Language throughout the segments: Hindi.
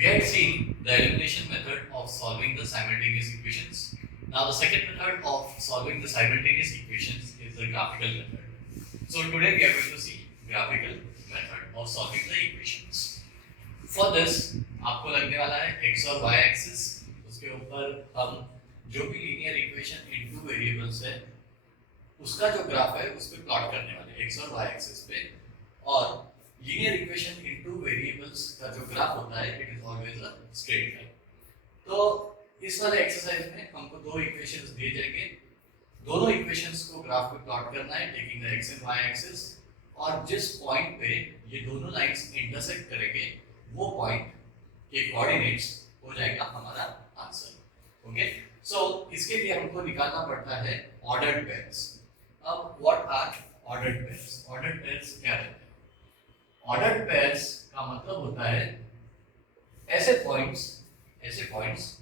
We had seen the elimination method of solving the simultaneous equations. Now the second method of solving the simultaneous equations is the graphical method. So today we are going to see graphical method of solving the equations. For this आपको लगने वाला है x और y एक्सिस, उसके ऊपर हम जो भी linear equation in two variables है उसका जो ग्राफ है उस पर प्लॉट करने वाले x और y एक्सिस पे। और linear equation in two variables का जो ग्राफ होता है it is always a straight line. तो इस वाले एक्सरसाइज में हमको दो इक्वेशंस दिए जाएंगे, दोनों इक्वेशंस को ग्राफ पे प्लॉट करना है taking the x and y axis, और जिस पॉइंट पे ये दोनों लाइंस इंटरसेक्ट करेंगे वो पॉइंट के कोऑर्डिनेट्स हो जाएगा हमारा आंसर। ओके, सो इसके लिए हमको निकालना पड़ता है ऑर्डर्ड पेयर्स। अब what are ordered pairs? Ordered pairs क्या रहते हैं? ऑर्डर्ड पेयर्स का मतलब होता है ऐसे पॉइंट्स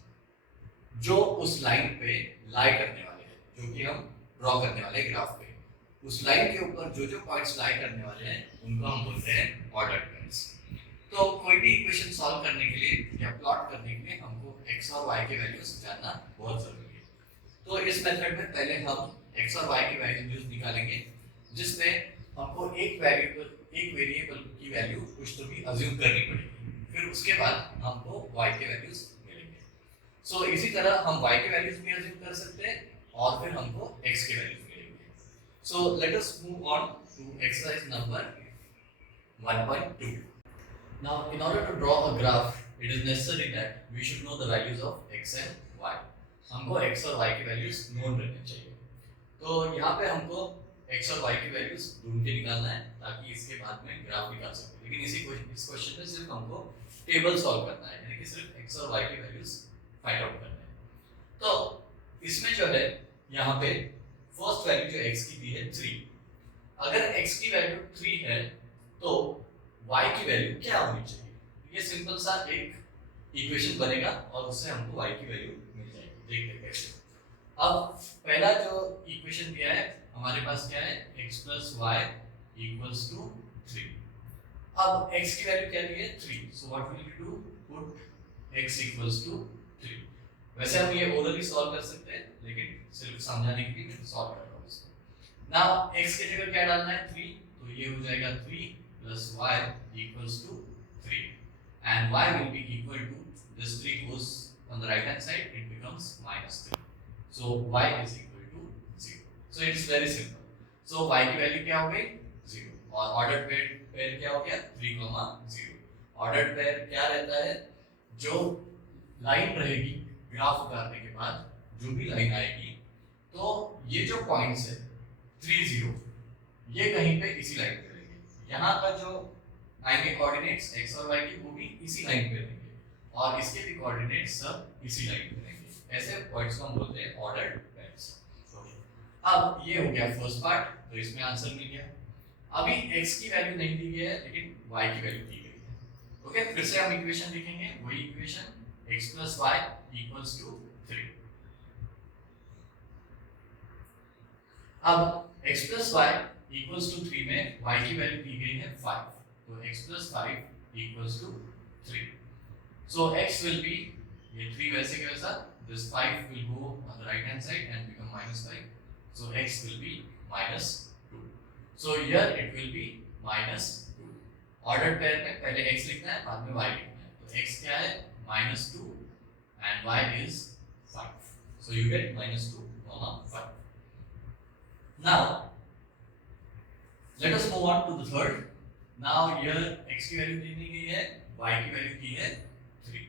जो उस लाइन पे लाई करने वाले हैं, जो कि हम ड्रॉ करने वाले हैं ग्राफ पे। उस लाइन के ऊपर जो जो पॉइंट्स लाई करने वाले हैं उनको हम बोलते हैं ऑर्डर्ड पेयर्स। तो कोई भी इक्वेशन सॉल्व करने के लिए या प्लॉट करने के लिए हमको x और y के वैल्यूज जानना बहुत जरूरी है। तो इस मेथड में पहले हम x और y के वैल्यूज निकालेंगे, जिसमें हमको एक वेरिएबल की वैल्यू कुछ तो भी अज्यूम करनी पड़ेगी, फिर उसके बाद हमको y के वैल्यूज मिलेंगे। सो इसी तरह हम y के वैल्यूज भी अज्यूम कर सकते हैं और फिर हमको x के वैल्यूज मिलेंगे। So let us move on to exercise number 1.2. Now, in order to draw a graph, it is necessary that we should know the values of x and y. हमको x और y की वैल्यूज नोन रखनी चाहिए। तो यहाँ पे हमको x और y की वैल्यूज ढूंढ के निकालना है ताकि इसके बाद में ग्राफ निकाल सके। लेकिन इस क्वेश्चन में सिर्फ हमको टेबल सॉल्व करना है, यानी कि सिर्फ x और y की वैल्यूज फाइंड आउट करना है। तो इसमें जो है यहाँ पे फर्स्ट वैल्यू जो x की दी है 3। अगर x की वैल्यू 3 है तो y की वैल्यू क्या होनी चाहिए? ये सिंपल सा एक इक्वेशन बनेगा और उससे हमको y की वैल्यू मिल जाएगी। देखते हैं कैसे। अब पहला जो इक्वेशन दिया है हमारे पास क्या है, x plus y equals to 3। अब x की वैल्यू क्या दी है 3, so what will we do? Put x equals to 3। वैसे हम ये ओरली सॉल्व कर सकते हैं, लेकिन सिर्फ समझाने के लिए सॉल्व कर रहा हूँ इसको। नाउ x की जगह क्या डालना है 3, तो ये हो जाएगा 3 plus y equals to 3, and y will be equal to, this 3 goes on the right hand side, it becomes minus 3, so y is equal to 0। so it is very simple। so y की वैल्यू क्या हो गई 0, और ऑर्डर्ड पेयर क्या हो गया 3, 0। ऑर्डर्ड पेयर क्या रहता है, जो लाइन रहेगी ग्राफ उतारने के बाद, जो भी लाइन आएगी, तो ये जो पॉइंट्स है 3, 0, ये कहीं पे इसी लाइन पे, यहाँ का जो आएंगे कोऑर्डिनेट्स x और y की वो भी इसी लाइन पे रहेंगे, और इसके भी कोऑर्डिनेट्स सब इसी लाइन पे रहेंगे। ऐसे पॉइंट्स को हम बोलते हैं ऑर्डर्ड पेयर्स। अब ये हो गया फर्स्ट पार्ट, तो इसमें आंसर मिल गया। अभी x की वैल्यू नहीं दी गई है, लेकिन y की वैल्यू दी गई है। ओके, फिर से हम इक्वेशन लिखेंगे, वही equation x plus y equals to 3। अब x plus y equals to 3 में y की वैल्यू दी गई है 5, तो x plus 5 equals to 3। so x will be, ये 3 वैसे के वैसा, this 5 will go on the right hand side and become minus 5, so x will be minus 2। so here it will be minus 2। Ordered pair में पहले x लिखना है, बाद में y लिखना है, तो x क्या है minus 2 and y is 5, so you get minus 2, 5। now let us move on to the third। now here x की वैल्यू दी गई है, y की वैल्यू दी है 3,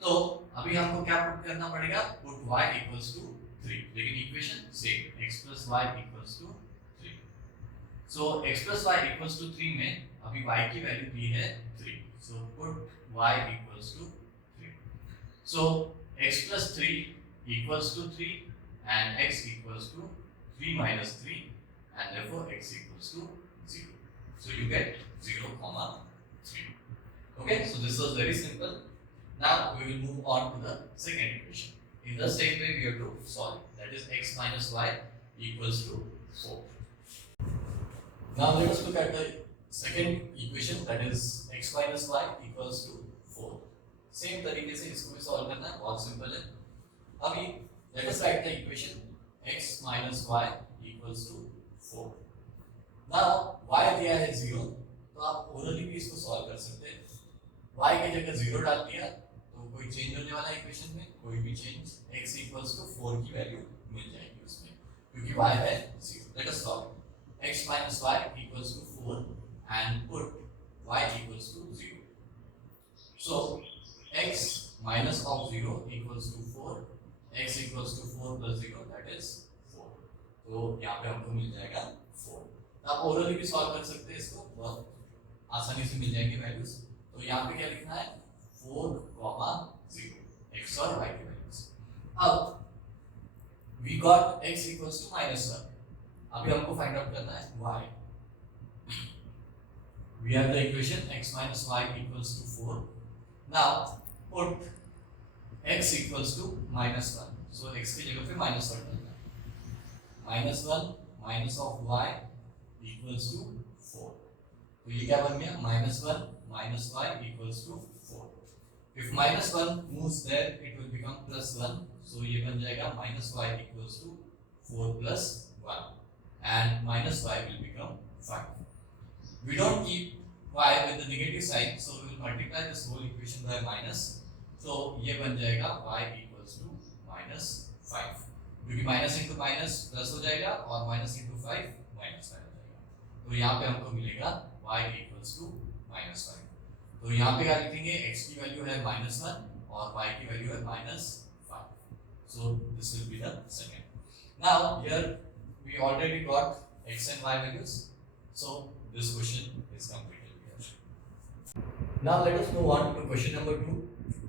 तो अभी हमको क्या पुट करना पड़ेगा, put y equals to 3, लेकिन equation same, x plus y equals to 3। so x plus y equals to 3 में अभी y की वैल्यू दी है 3, so put y equals to 3। so x plus 3 equals to 3 and x equals to 3 minus 3, and therefore x equals to 0, so you get 0, 3। okay, so this was very simple। now we will move on to the second equation in the same way we have to solve it, that is x minus y equals to 4। now let us look at the second equation, that is x minus y equals to 4। Same तरीके से इसको भी सॉल्व करना है, बहुत सिंपल है। अभी let us right the equation x minus y equals to 4। Now y दिया है 0, तो आप ओरली भी इसको सॉल्व कर सकते हैं। y की जगह 0 डाल दिया तो कोई चेंज होने वाला है इक्वेशन में, कोई भी चेंज, x equals to 4 की वैल्यू मिल जाएगी उसमें, क्योंकि y है 0। Let us solve x minus y equals to 4 and put y equals to 0। So x minus of 0 equals to 4, x equals to 4 plus 0 that is 4। तो यहाँ पे हमको मिल जाएगा 4। आप ओरली भी सॉल्व कर सकते हैं इसको, बहुत आसानी से मिल जाएंगे वैल्यूज। तो यहाँ पे क्या लिखना है 4, 0 x और y की वैल्यूज। अब we got x equals to -1, अभी हमको फाइंड आउट करना है y। We have the equation x minus y equals to 4। Now put x equals to -1, so x की जगह पे -1 डालना है। -1 minus of y equals to 4। तो ये क्या बन गया, -1 minus y equals to 4। If -1 moves there, it will become +1, so ये बन जाएगा -y equals to 4 plus 1, and -y will become 5। We don't keep y with the negative sign, so we will multiply this whole equation by minus, so ये बन जाएगा y equals to -5, क्योंकि माइनस इंटू माइनस प्लस हो जाएगा और माइनस इंटू 5 माइनस 5 हो जाएगा। तो यहाँ पे हमको मिलेगा y equals to -5। तो यहाँ पे क्या लिखेंगे, x की वैल्यू है -1 और y की वैल्यू है -5, so this will be the second। Now here we already got x and y values, so this question is completed here। Now let us move on to question number 2,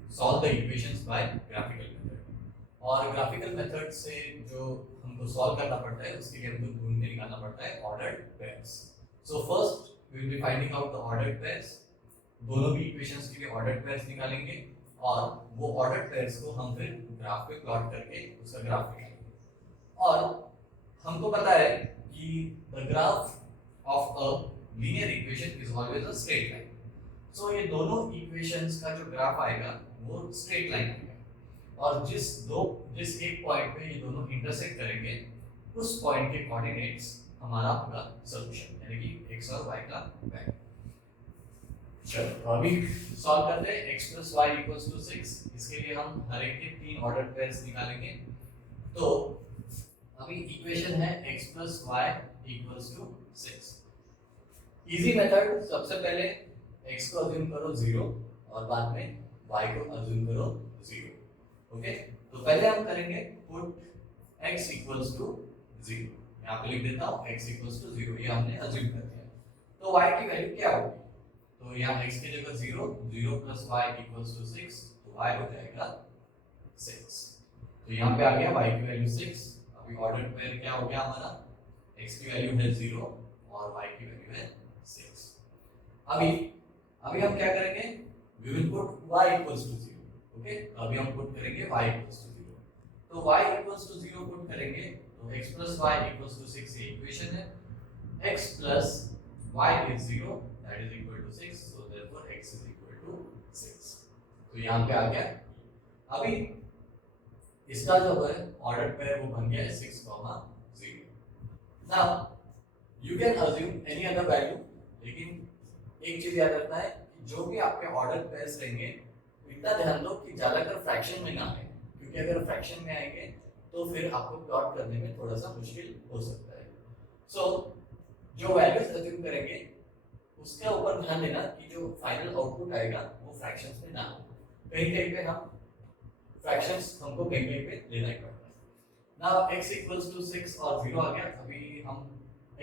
solve the equations by graphical method। और ग्राफिकल मेथड से जो हमको सॉल्व करना पड़ता है उसके लिए हमको ढूंढ के निकालना पड़ता है ordered pairs. So first we will be finding out the ordered pairs, दोनों भी इक्वेशंस के लिए ऑर्डर्ड पेयर्स निकालेंगे और वो ऑर्डर्ड पेयर्स को हम फिर ग्राफ पे प्लॉट करके उसका ग्राफ निकालेंगे। और हमको पता है कि the graph of a linear equation is always a straight line. So ये दोनों इक्वेशंस का जो ग्राफ आएगा वो स्ट्रेट लाइन आएगा, और जिस एक पॉइंट पे ये दोनों इंटरसेक्ट करेंगे उस पॉइंट के कोऑर्डिनेट्स हमारा होगा सॉल्यूशन, यानी कि x और y का वैल्यू। चलो अभी सॉल्व करते हैं। x plus y equals to 6, इसके लिए हम हर एक के 3 ऑर्डर पेयर्स निकालेंगे। तो अभी इक्वेशन है x plus y equals to 6। Easy method, सबसे पहले x को अज्यूम करो 0 और बाद में y को अज्यूम करो 0। ओके, तो पहले हम करेंगे पुट x equals to 0। यहाँ पे लिख देता हूँ x equals to 0, ये हमने अज्यूम कर दिया। तो y की वैल्यू क्या होगी, तो यहाँ x की जगह 0, 0 plus y equals to 6, तो y हो जाएगा 6। तो यहाँ पे आ गया y की वैल्यू 6। अभी ऑर्डर पेयर क्या हो गया हमारा, x की वैल्यू है 0 और y की वैल्यू है 6। अभी हम क्या करेंगे, we will put y equals to 0। Okay, अभी हम पुट करेंगे y equals to 0। तो y equals to 0 पुट करेंगे तो x plus y equals to 6 ये इक्वेशन है। x plus y is 0, that is equal to 6, so therefore x is equal to 6। तो यहाँ पे आ गया। अभी इसका जो है ऑर्डर पेयर वो बन गया है 6, 0। Now you can assume any other value, लेकिन एक चीज याद रखना है कि जो भी आपके ऑर्डर पेयर्स रहेंगे इतना ध्यान दो कि ज्यादातर फ्रैक्शन में ना आए, क्योंकि अगर फ्रैक्शन में आएंगे तो फिर आपको प्लॉट करने में थोड़ा सा मुश्किल हो सकता है। सो जो वैल्यूज अज्यूम करेंगे उसके ऊपर ध्यान देना कि जो फाइनल आउटपुट आएगा वो फ्रैक्शंस में ना हो। कहीं कहीं पे हम फ्रैक्शंस हमको कहीं कहीं पे लेना ही पड़ता है। नाउ x equals to 6 और 0 आ गया। अभी हम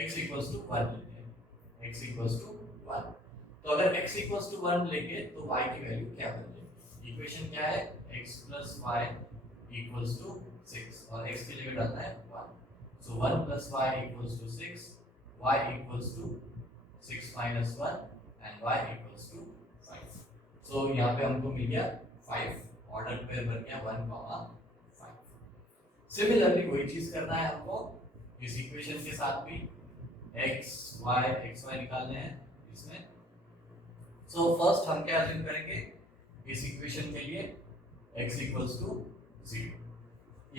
x equals to 1 लेते हैं, x equals to 1। तो अगर x equals to 1 लेंगे तो y की वैल्यू क्या बन जाएगी, इक्वेशन क्या है, x plus y equals to 6 और x की जगह डालना है 1, so 1 plus y equals to 6, y equals to 6 minus 1 and y equals to 5। so यहाँ पे हमको मिल गया 5, ऑर्डर पेयर बन गया 1, 5। सिमिलरली वही चीज करना है हमको इस इक्वेशन के साथ भी, x y निकालने हैं इसमें। सो फर्स्ट हम क्या अज्यूम करेंगे, इस इक्वेशन के लिए x इक्वल्स टू 0।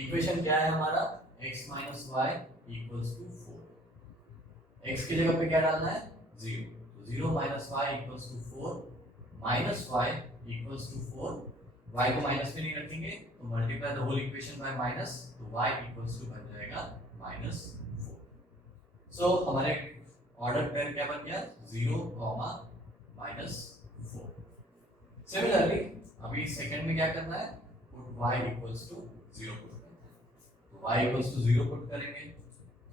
इक्वेशन क्या है हमारा, x minus Y equals to 4। x की जगह पे क्या डालना है, 0। तो 0 minus Y equals to 4 minus Y equals to 4। y को माइनस में नहीं रखेंगे तो multiply the whole equation by minus, तो y इक्वल्स टू बन जाएगा माइनस 4। सो हमारे ऑर्डर पेयर क्या बन गया, 0 कॉमा माइनस 4। सिमिलरली अभी सेकंड में क्या करना है, put y equals to 0 put करना है। तो y इक्वल्स टू 0 पुट करेंगे,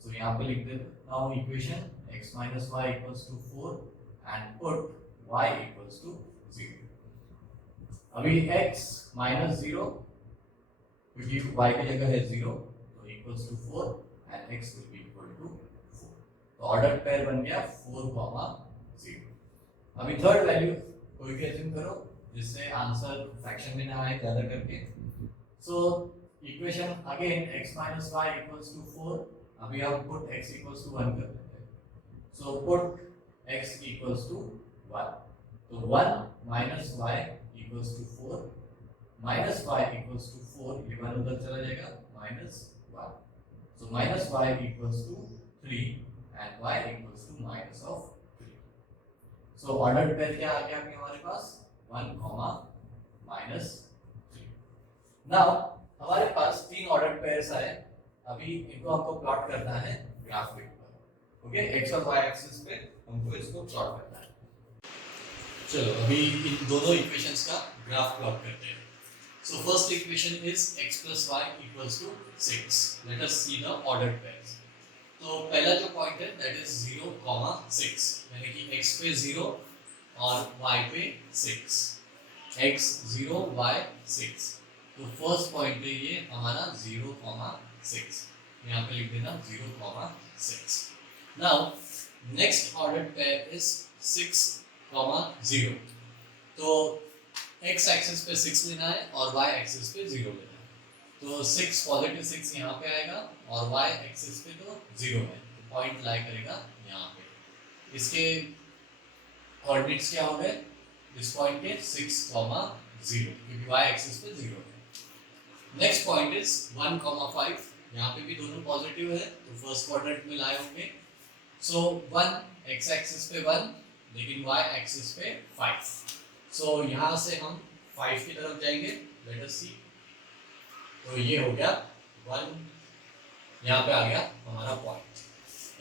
तो यहाँ पे लिख देते now equation x minus Y equals to 4 and put y equals to 0। अभी x माइनस 0 क्योंकि y की जगह है 0 तो equals to 4 and x will be equal to 4। तो ऑर्डर पेयर बन गया 4 कॉमा 0। अभी थर्ड वैल्यू कोई भी अज्यूम करो जिससे आंसर फ्रैक्शन में ना आए ज्यादा करके। So equation again x minus Y equals to 4। अभी हम पुट x इक्वल्स टू 1 कर देते हैं। So put x equals to 1। तो 1 minus Y equals to 4 minus Y equals to 4, ये 1 उधर चला जाएगा minus 1। So minus Y equals to 3 and y equals to minus of 3। So order pair क्या आ गया अभी हमारे पास, 1 कॉमा माइनस 3। नाउ हमारे पास तीन ऑर्डर पेयर्स आए। अभी इनको हमको प्लॉट करना है ग्राफ पर। ओके, x और y एक्सिस पे हमको इसको प्लॉट करना है। चलो अभी इन दोनों इक्वेशंस का ग्राफ प्लॉट करते हैं। So first equation is x plus y equals to 6. Let us see the ordered pairs. तो पहला जो पॉइंट है दैट इज 0, 6, यानी कि x पे 0 और y पे 6। x 0 y 6। तो फर्स्ट पॉइंट है ये हमारा 0, 6। यहाँ पे लिख देना 0, 6। Now next ordered pair is 6, 0। तो x एक्सिस पे 6 लेना है और y एक्सिस पे 0 लेना है। तो 6 पॉजिटिव 6 यहाँ पे आएगा और y एक्सिस पे तो 0 है, तो पॉइंट लाई करेगा यहाँ पे। इसके कोऑर्डिनेट्स क्या हो गए इस पॉइंट के, 6, 0, क्योंकि y एक्सिस पे 0 है। Next point is 1, 5। यहाँ पे भी दोनों पॉजिटिव है तो फर्स्ट क्वाड्रेंट में लाए होंगे। सो 1 x एक्सिस पे 1 लेकिन y एक्सिस पे 5। सो यहाँ से हम 5 की तरफ जाएंगे। लेट अस सी। तो ये हो गया 1, यहाँ पे आ गया हमारा पॉइंट,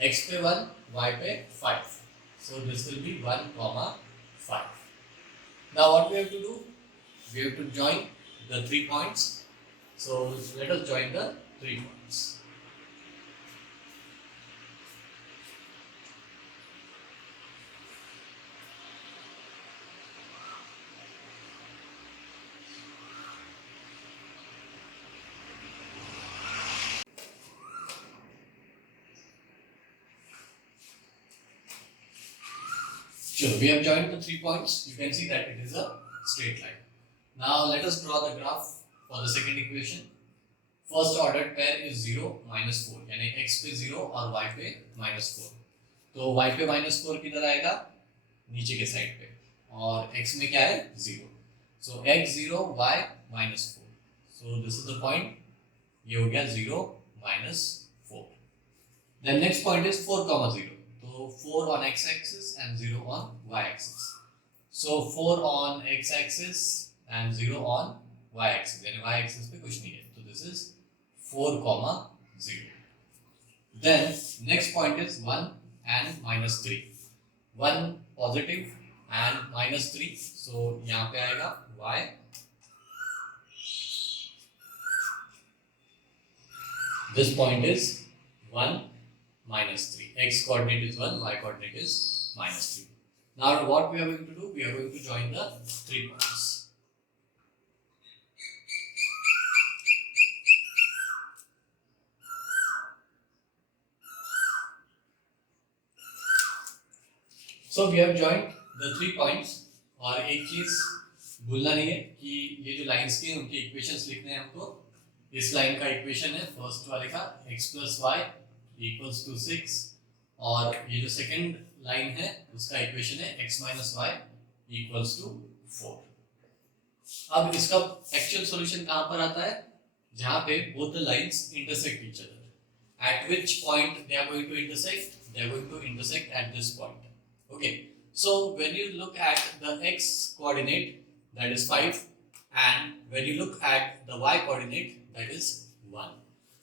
x पे 1 y पे 5। So this will be 1, 5। Now what we have to do, we have to join the 3 points. So let us join the 3 points. Sure, we have joined the 3 points. You can see that it is a straight line. Now let us draw the graph for the second equation. First ordered pair is 0, -4, यानी x पे 0 और y पे -4। तो y पे -4 किधर आएगा, नीचे के साइड पे, और x में क्या है 0। सो x 0 y -4। So this is the point, ये हो गया 0, -4। Then next point is 4, 0. So 4 on x-axis and 0 on y-axis. So 4 on x-axis and 0 on y-axis. यानी y-axis पे कुछ नहीं है, तो this is 4, 0. Then next point is 1 and -3. 1 positive and -3. So यहाँ पे आएगा y. This point is 1, -3. X coordinate is 1, y coordinate is -3. Now what we are going to do, we are going to join the 3 points. So we have joined the 3 points. और एक चीज भूलना नहीं है कि ये जो लाइंस के उनके इक्वेशंस लिखने हैं हमको। इस लाइन का इक्वेशन है फर्स्ट वाले का x + y = 6, और ये जो सेकंड लाइन है उसका इक्वेशन है x - y = 4। अब इसका एक्चुअल सॉल्यूशन कहां पर आता है, जहां पे both the lines intersect each other. At which point they are going to intersect? They are going to intersect at this point. Okay. So when you look at the x coordinate, that is 5, and when you look at the y coordinate, that is 1.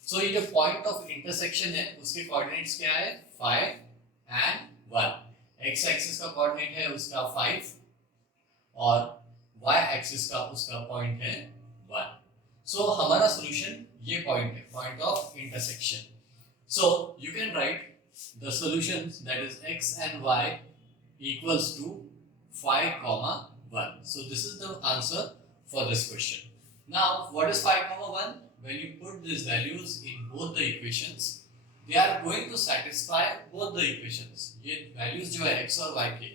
So ये जो point of intersection है उसके coordinates क्या है, 5 and 1. x axis का coordinate है उसका 5 और y axis का उसका पॉइंट है 1. सो हमारा सॉल्यूशन ये पॉइंट है, point of intersection. So you can write the solutions that is x and y equals to 5, 1. So this is the answer for this question. Now what is 5, 1? When you put these values in both the equations, they are going to satisfy both the equations. ये values जो है x और y के,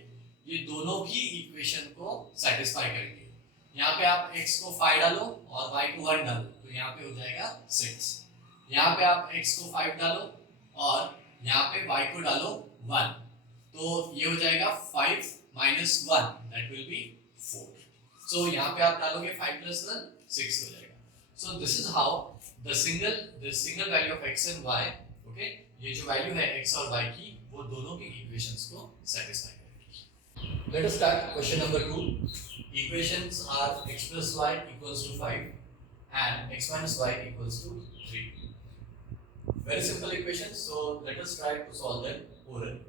ये दोनों भी इक्वेशन को सेटिस्फाई करेंगे. यहाँ पे आप x को 5 डालो और y को 1 डालो तो यहाँ पे हो जाएगा 6. यहाँ पे आप x को 5 डालो और यहाँ पे y को डालो 1 तो ये हो जाएगा 5 minus 1, that will be 4. So यहाँ पे आप डालोगे 5 plus 1, 6 हो जाएगा. So this is how the single value of x and y, okay, ये जो वैल्यू है x और y की वो दोनों की इक्वेशंस को सेटिस्फाई करेगी. Let us start question number 2. Equations are x plus y equals to 5 and x minus y equals to 3. Very simple equations, so let us try to solve them orally.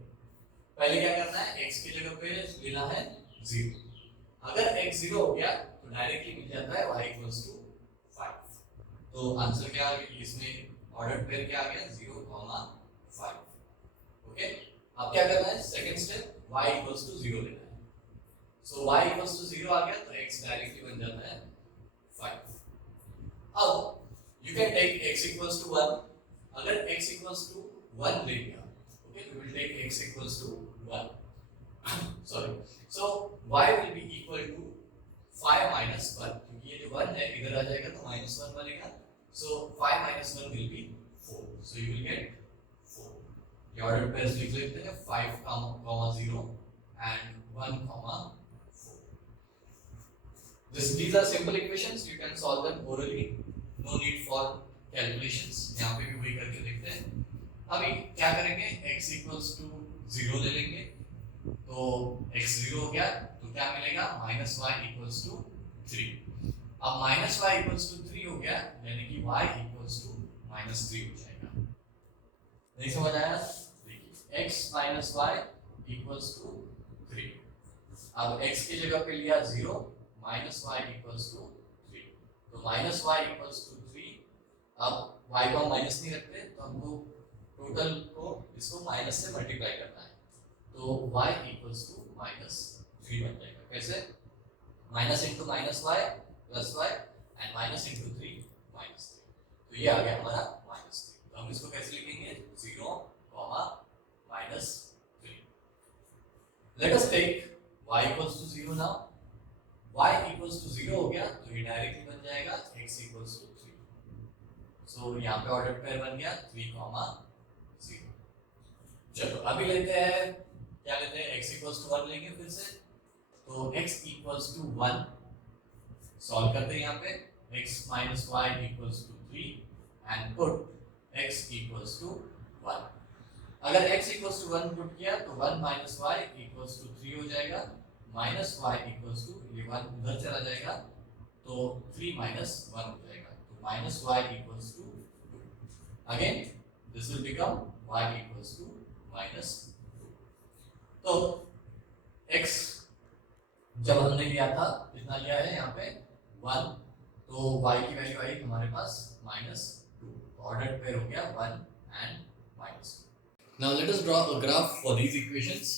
पहले क्या करना है, x की जगह पे लेना है 0. अगर x 0 हो गया तो डायरेक्टली मिल जाता है y equals to 5. तो आंसर क्या आ गया, इसमें ऑर्डर पेयर क्या आ गया, 0, 5. ओके, अब क्या करना है, second step y equals to 0 लेना है. So y equals to 0 आ गया तो x डायरेक्टली बन जाता है 5. अब you can take x equals to 1. अगर x equals to 1 ले लिया, okay, we will take x equals to 1. Sorry. So y will be equal to 5 minus 1. क्योंकि ये जो 1 है इधर आ जाएगा तो minus 1 बनेगा. So 5 minus 1 will be 4. So you will get 4. ये ऑर्डर पेयर्स लिख लेते हैं, 5, 0 and 1, 4. These are simple equations. You can solve them orally. No need for calculations. यहाँ पे भी वही करके देखते हैं. अभी क्या करेंगे, x equals to 0 ले लेंगे तो x 0 हो गया तो क्या मिलेगा, minus y equals to 3. अब minus y equals to 3 हो गया यानी कि y equals to minus 3 हो जाएगा. नहीं समझ आया? देखिए x minus y equals to 3. अब x की जगह पे लिया 0, minus y equals to 3. तो minus y equals to 3. अब y को हम माइनस नहीं रखते तो हमको टोटल को इसको माइनस से मल्टीप्लाई करना है तो y equals to minus 3 बन जाएगा. कैसे, minus into minus y plus y and minus into 3 minus 3. तो ये आ गया हमारा माइनस 3. तो हम इसको कैसे लिखेंगे, 0, minus 3. Let us take y equals to 0 now. y equals to 0 हो गया तो ये डायरेक्टली बन जाएगा x equals to 3. सो यहाँ पे ऑर्डर पेयर बन गया 3, 0. चलो अभी लेते हैं, क्या लेते हैं, x equals to 1 लेंगे फिर से. तो x equals to 1 सॉल्व करते हैं यहाँ पे, x minus y equals to 3 and put x equals to 1. अगर x equals to 1 पुट किया तो 1 minus y equals to 3 हो जाएगा. माइनस y equals to, ये 1 उधर चला जाएगा तो 3 minus 1 हो जाएगा तो minus y equals to 2. Again this will become y equals to minus 2. तो x जब हमने लिया था कितना लिया है यहाँ पे 1 तो y की वैल्यू आई हमारे पास -2. ऑर्डर पेयर हो गया 1 and -2. Now let us draw a graph for these equations.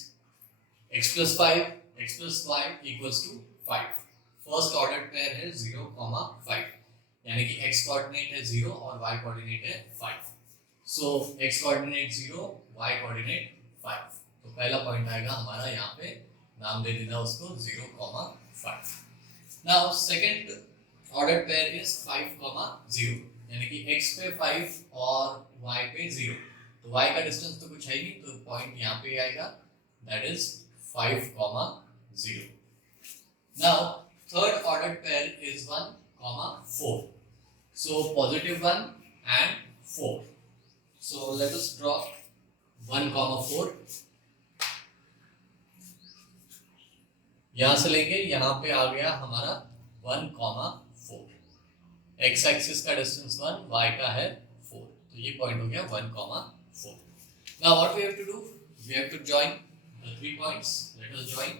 x plus 5, x plus y equals to 5. First order pair है 0, 5 यानी कि x कोऑर्डिनेट है 0 और y कोऑर्डिनेट है 5. सो x कोऑर्डिनेट 0, y कोऑर्डिनेट 5. तो पहला पॉइंट आएगा हमारा यहाँ पे, नाम दे देना उसको 0, 5. Now second order pair is 5, 0 यानी कि x पे 5 और y पे 0. तो y का डिस्टेंस तो कुछ है ही नहीं तो पॉइंट यहाँ पे आएगा, that is 5, 0. Now third ordered pair is 1 comma 4. So positive 1 and 4. So let us draw 1 comma 4. यहां से लेंगे यहां पे आ गया हमारा 1 comma 4. x एक्सिस का डिस्टेंस 1, y का है 4. तो ये पॉइंट हो गया 1 comma 4. Now what we have to do? We have to join the 3 points. Let us join.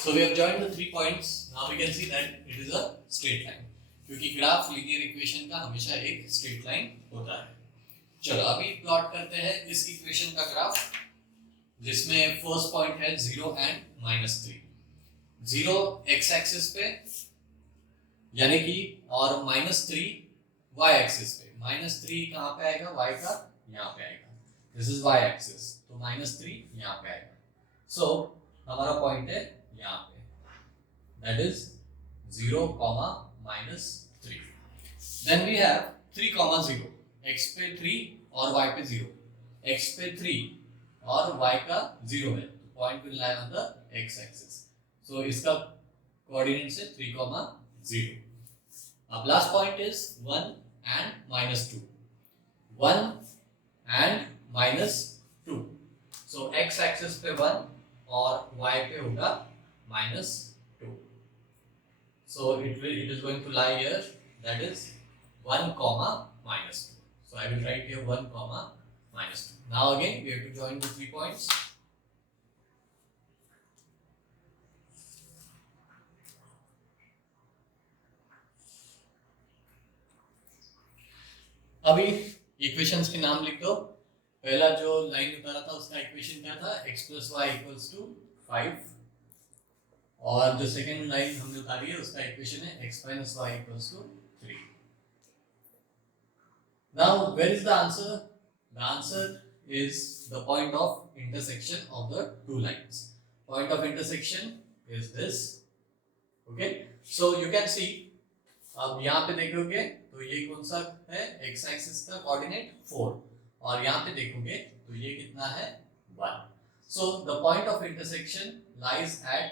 So we have joined the 3 points. Now we can see that it is a straight line. क्योंकि ग्राफ लीनियर इक्वेशन का हमेशा एक स्ट्रेट लाइन होता है. चलो अभी प्लॉट करते हैं इस इक्वेशन का ग्राफ, जिसमें फर्स्ट पॉइंट है 0 एंड -3. 0 x एक्सिस पे यानी कि और -3 y एक्सिस पे. -3 कहां पे आएगा? y का यहां पे आएगा. दिस इज y एक्सिस, तो -3 यहां पे आएगा. सो हमारा पॉइंट है यहाँ पे, that is 0, -3. Then we have 3, 0. x पे 3 और y पे 0. x पे 3 और y का 0 है, तो point will lie on the x axis. So इसका कोऑर्डिनेट्स है 3, 0. अब last point is 1 and -2. 1 and -2. So x axis पे 1 और y पे होगा -2. So it is going to lie here, that is 1, -2. So I will write here 1, -2. Now again we have to join the 3 points. अभी इक्वेशंस के नाम लिख दो. पहला जो लाइन उतारा था उसका इक्वेशन क्या था? x + y = 5. और जो सेकेंड लाइन हमने उतारी है उसका इक्वेशन है x - y = 3. Now where is the answer? The answer is the point of intersection of the two lines. Point of intersection is this. Okay, so you can see, अब यहाँ पे देखोगे तो ये कौन सा है? x एक्सिस का कोऑर्डिनेट 4, और यहाँ पे देखोगे तो ये कितना है? 1. So the point of intersection lies at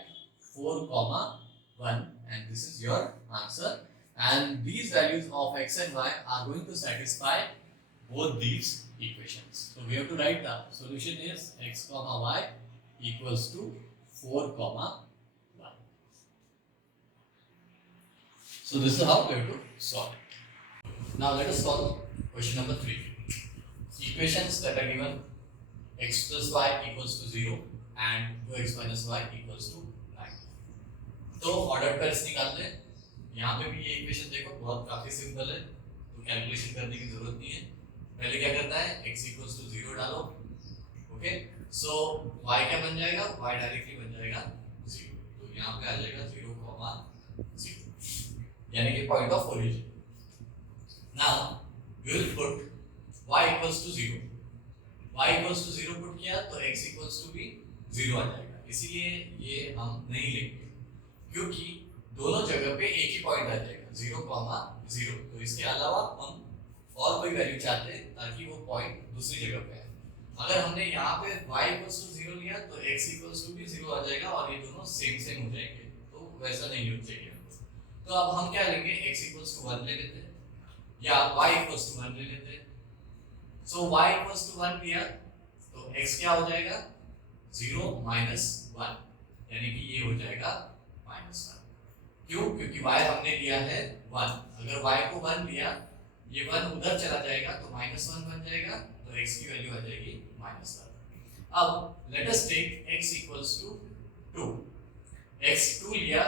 4, 1, and this is your answer. And these values of x and y are going to satisfy both these equations. So we have to write the solution is x, y equals to 4, 1. So this is how we have to solve it. Now let us solve question number 3. Equations that are given: x + y equals to 0 and 2x - y equals to 9. तो ऑर्डर पेयर्स निकाल लें. यहाँ पे भी ये इक्वेशन देखो, बहुत काफी सिंपल है, तो कैलकुलेशन करने की जरूरत नहीं है. पहले क्या करता है? x = 0 डालो. ओके, सो y क्या बन जाएगा? y डायरेक्टली बन जाएगा 0. तो यहाँ पे आ जाएगा 0, 0, यानी कि point of origin. Now we will put y = 0. y = 0 put किया तो x = भी 0 आ जाएगा. इसीलिए ये हम नहीं लेंगे, क्योंकि दोनों जगह पे एक ही पॉइंट आ जाएगा 0, 0. तो इसके अलावा हम और कोई वैल्यू चाहते हैं ताकि वो पॉइंट दूसरी जगह पे आए. अगर हमने यहाँ पे y = 0 लिया तो x = भी 0 आ जाएगा और ये दोनों सेम हो जाएंगे, तो वैसा नहीं होना चाहिए. तो अब हम क्या लेंगे? x = 1 ले लेते हैं या y = 1 ले लेते हैं. सो y = 1 लिया तो x क्या हो जाएगा? 0 - 1, यानी कि ये हो जाएगा -1. क्यों? क्योंकि y हमने लिया है 1. अगर y को 1 लिया, ये 1 उधर चला जाएगा तो -1 बन जाएगा, तो x की वैल्यू आ जाएगी -1. अब late us take x = 2. x 2 लिया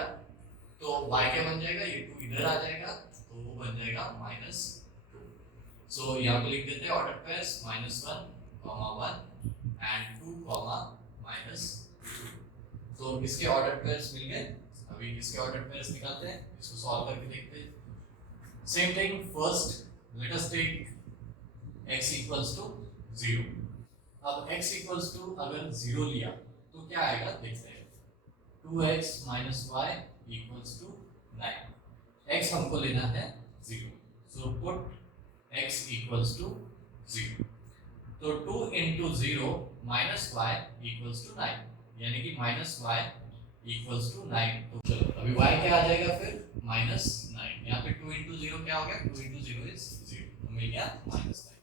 तो y क्या बन जाएगा? ये 2 इधर आ जाएगा, तो वो बन जाएगा -2. सो यहाँ पे लिख देते हैं ऑर्डर पेयर्स -1, 1 एंड 2, -2. तो इसके ऑर्डर पेयर्स मिल गए. अभी इसके ऑर्डर पेयर्स निकालते हैं, इसको सॉल्व करके देखते हैं. Same thing, first let us take x = 0. अब x = अगर 0 लिया तो क्या आएगा देखते हैं. 2x minus y equals to 9. x हमको लेना है 0, so put x equals to 0. तो 2 into 0 minus y equals to 9, यानी कि minus y equals to 9. तो चलो अभी y क्या आ जाएगा फिर minus 9. यहाँ पे 2 into 0 क्या हो गया, 2 into 0 is 0, तो मिल गया minus 9.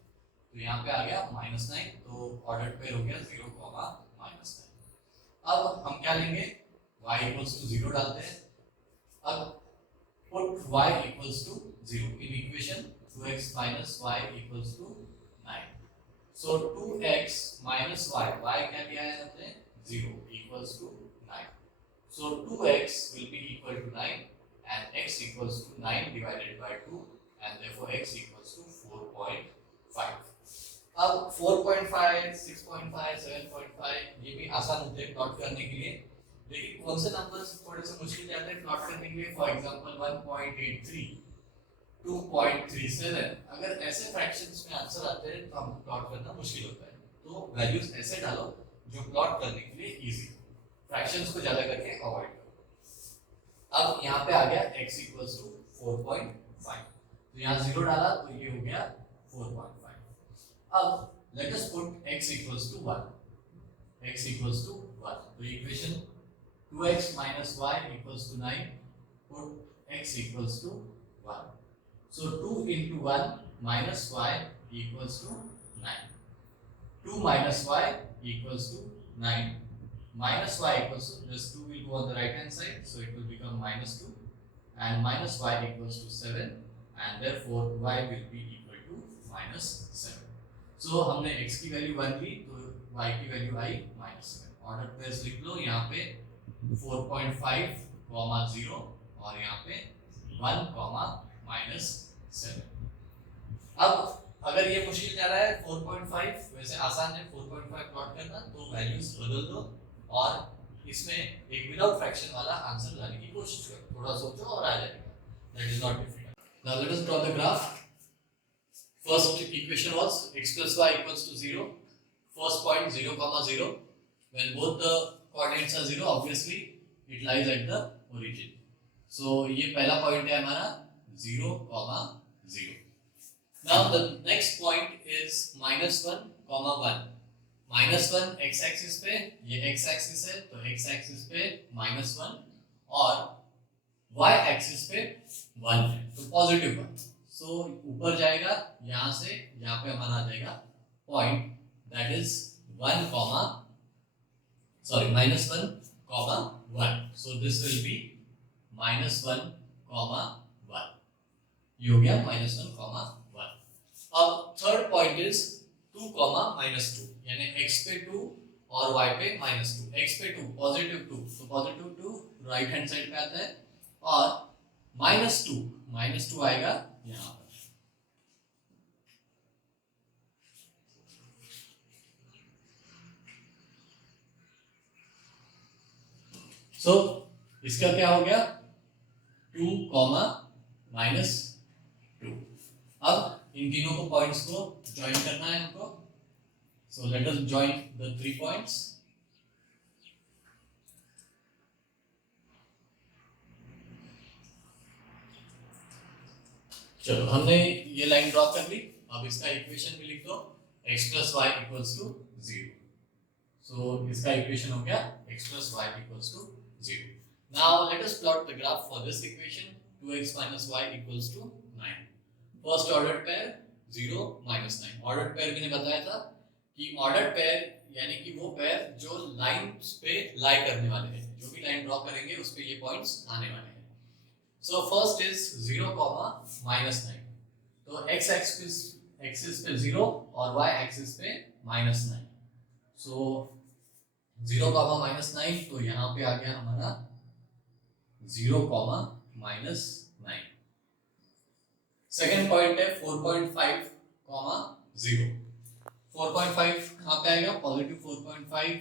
तो यहाँ पे आ गया minus 9, तो ऑर्डर पेयर हो गया 0, minus 9. अब हम क्या लेंगे, y equals to 0 डालते हैं. अब put y equals to 0 in equation 2x minus y equals to 9. So 2x minus y, y क्या दिया है हमने 0 equals to 9. So 2x will be equal to 9 and x equals to 9 divided by 2 and therefore x equals to 4.5. अब 4.5, 6.5, 7.5 ये भी आसान होते हैं प्लॉट करने के लिए, लेकिन कौन से नंबर्स थोड़े से मुश्किल जाते हैं प्लॉट करने के लिए. फॉर एग्जांपल 1.83, 2.37, अगर ऐसे फ्रैक्शंस में आंसर आते हैं तो हमको प्लॉट करना मुश्किल होता है. तो वैल्यूज ऐसे डालो जो प्लॉट करने के लिए इजी हो, फ्रैक्शंस को ज्यादा करके अवॉइड करो. अब यहाँ पे आ गया x equals to 4.5, तो यहाँ 0 डाला तो ये हो गया 4.5. अब let us put x equals to 1. x equals to 1, तो equation 2x minus y equals to 9, put x equals to 1. So 2 into 1 minus y equals to 9. 2 minus y equals to 9. Minus y equals to, this 2 will go on the right hand side, so it will become minus 2, and minus y equals to 7, and therefore y will be equal to minus 7. So हमने x की वैल्यू 1 ली तो y की वैल्यू आई -7. ऑर्डर पेयर्स लिख लो, यहाँ पे 4.5, 0 और यहाँ पे 1, -7. अब अगर ये मुश्किल जा रहा है 4.5, वैसे आसान है 4.5 प्लॉट करना, तो वैल्यूज बदल दो और इसमें एक विदाउट फ्रैक्शन वाला आंसर लाने की कोशिश करो. थोड़ा सोचो और आ जाएगा. That is not difficult. Now let us draw the graph. First equation was x plus y equals to 0. First point 0, 0. When both the coordinates are 0, obviously it lies at the origin. So ये पहला point है हमारा 0, 0. Now the next point is -1, 1. -1 x axis पे, ये x axis है तो x axis पे -1 और y axis पे 1 है तो पॉजिटिव 1. सो ऊपर जाएगा, यहाँ से यहाँ पे हमारा आ जाएगा point that is -1, so this will be -1, 1. ये हो गया -1, 1. अब थर्ड पॉइंट इज 2, -2, यानी x पे 2 और y पे -2. x पे 2 पॉजिटिव 2, तो पॉजिटिव 2 राइट हैंड साइड पे आता है और -2 आएगा यहाँ पर. सो इसका क्या हो गया 2, -2. अब इन तीनों को पॉइंट्स को ज्वाइन करना है हमको. सो let us join the 3 points. चलो हमने ये लाइन ड्रॉ कर ली. अब इसका इक्वेशन भी लिख दो, x plus y equals to 0. सो इसका इक्वेशन हो गया x plus y equals to 0. Now let us plot the graph for this equation. 2x minus y equals to 9. First ordered pair 0, -9. Ordered pair मैंने बताया था कि ordered pair यानी कि वो पेयर जो लाइंस पे लाई करने वाले हैं. जो भी लाइन ड्रॉ करेंगे उस पे ये पॉइंट्स आने वाले हैं. So first is 0, -9. तो x एक्सिस पे 0 और y एक्सिस पे -9. So 0, -9, तो यहाँ पे आ गया हमारा 0, -9. सेकेंड पॉइंट है 4.5, 0. 4.5 कहाँ पे आएगा, पॉजिटिव 4.5,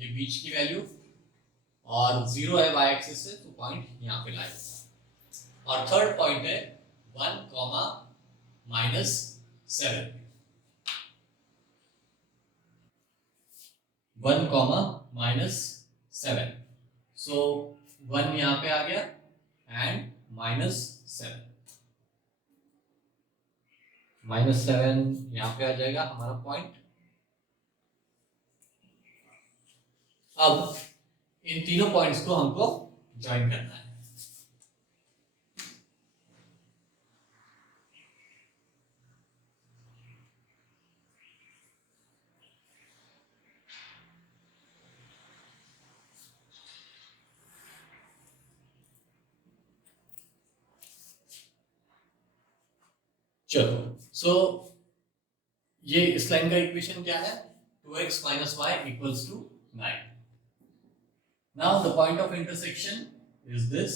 ये बीच की वैल्यू और 0 है y एक्सिस से, तो पॉइंट यहाँ पे लाएगा. और थर्ड पॉइंट है 1, -7. 1, -7. सो 1 यहाँ पे आ गया एंड -7 यहाँ पे आ जाएगा हमारा पॉइंट। अब इन तीनों पॉइंट्स को हमको ज्वाइन करना है। चलो सो ये इस लाइन का इक्वेशन क्या है, 2x minus y equals to 9. Now the point of intersection is this.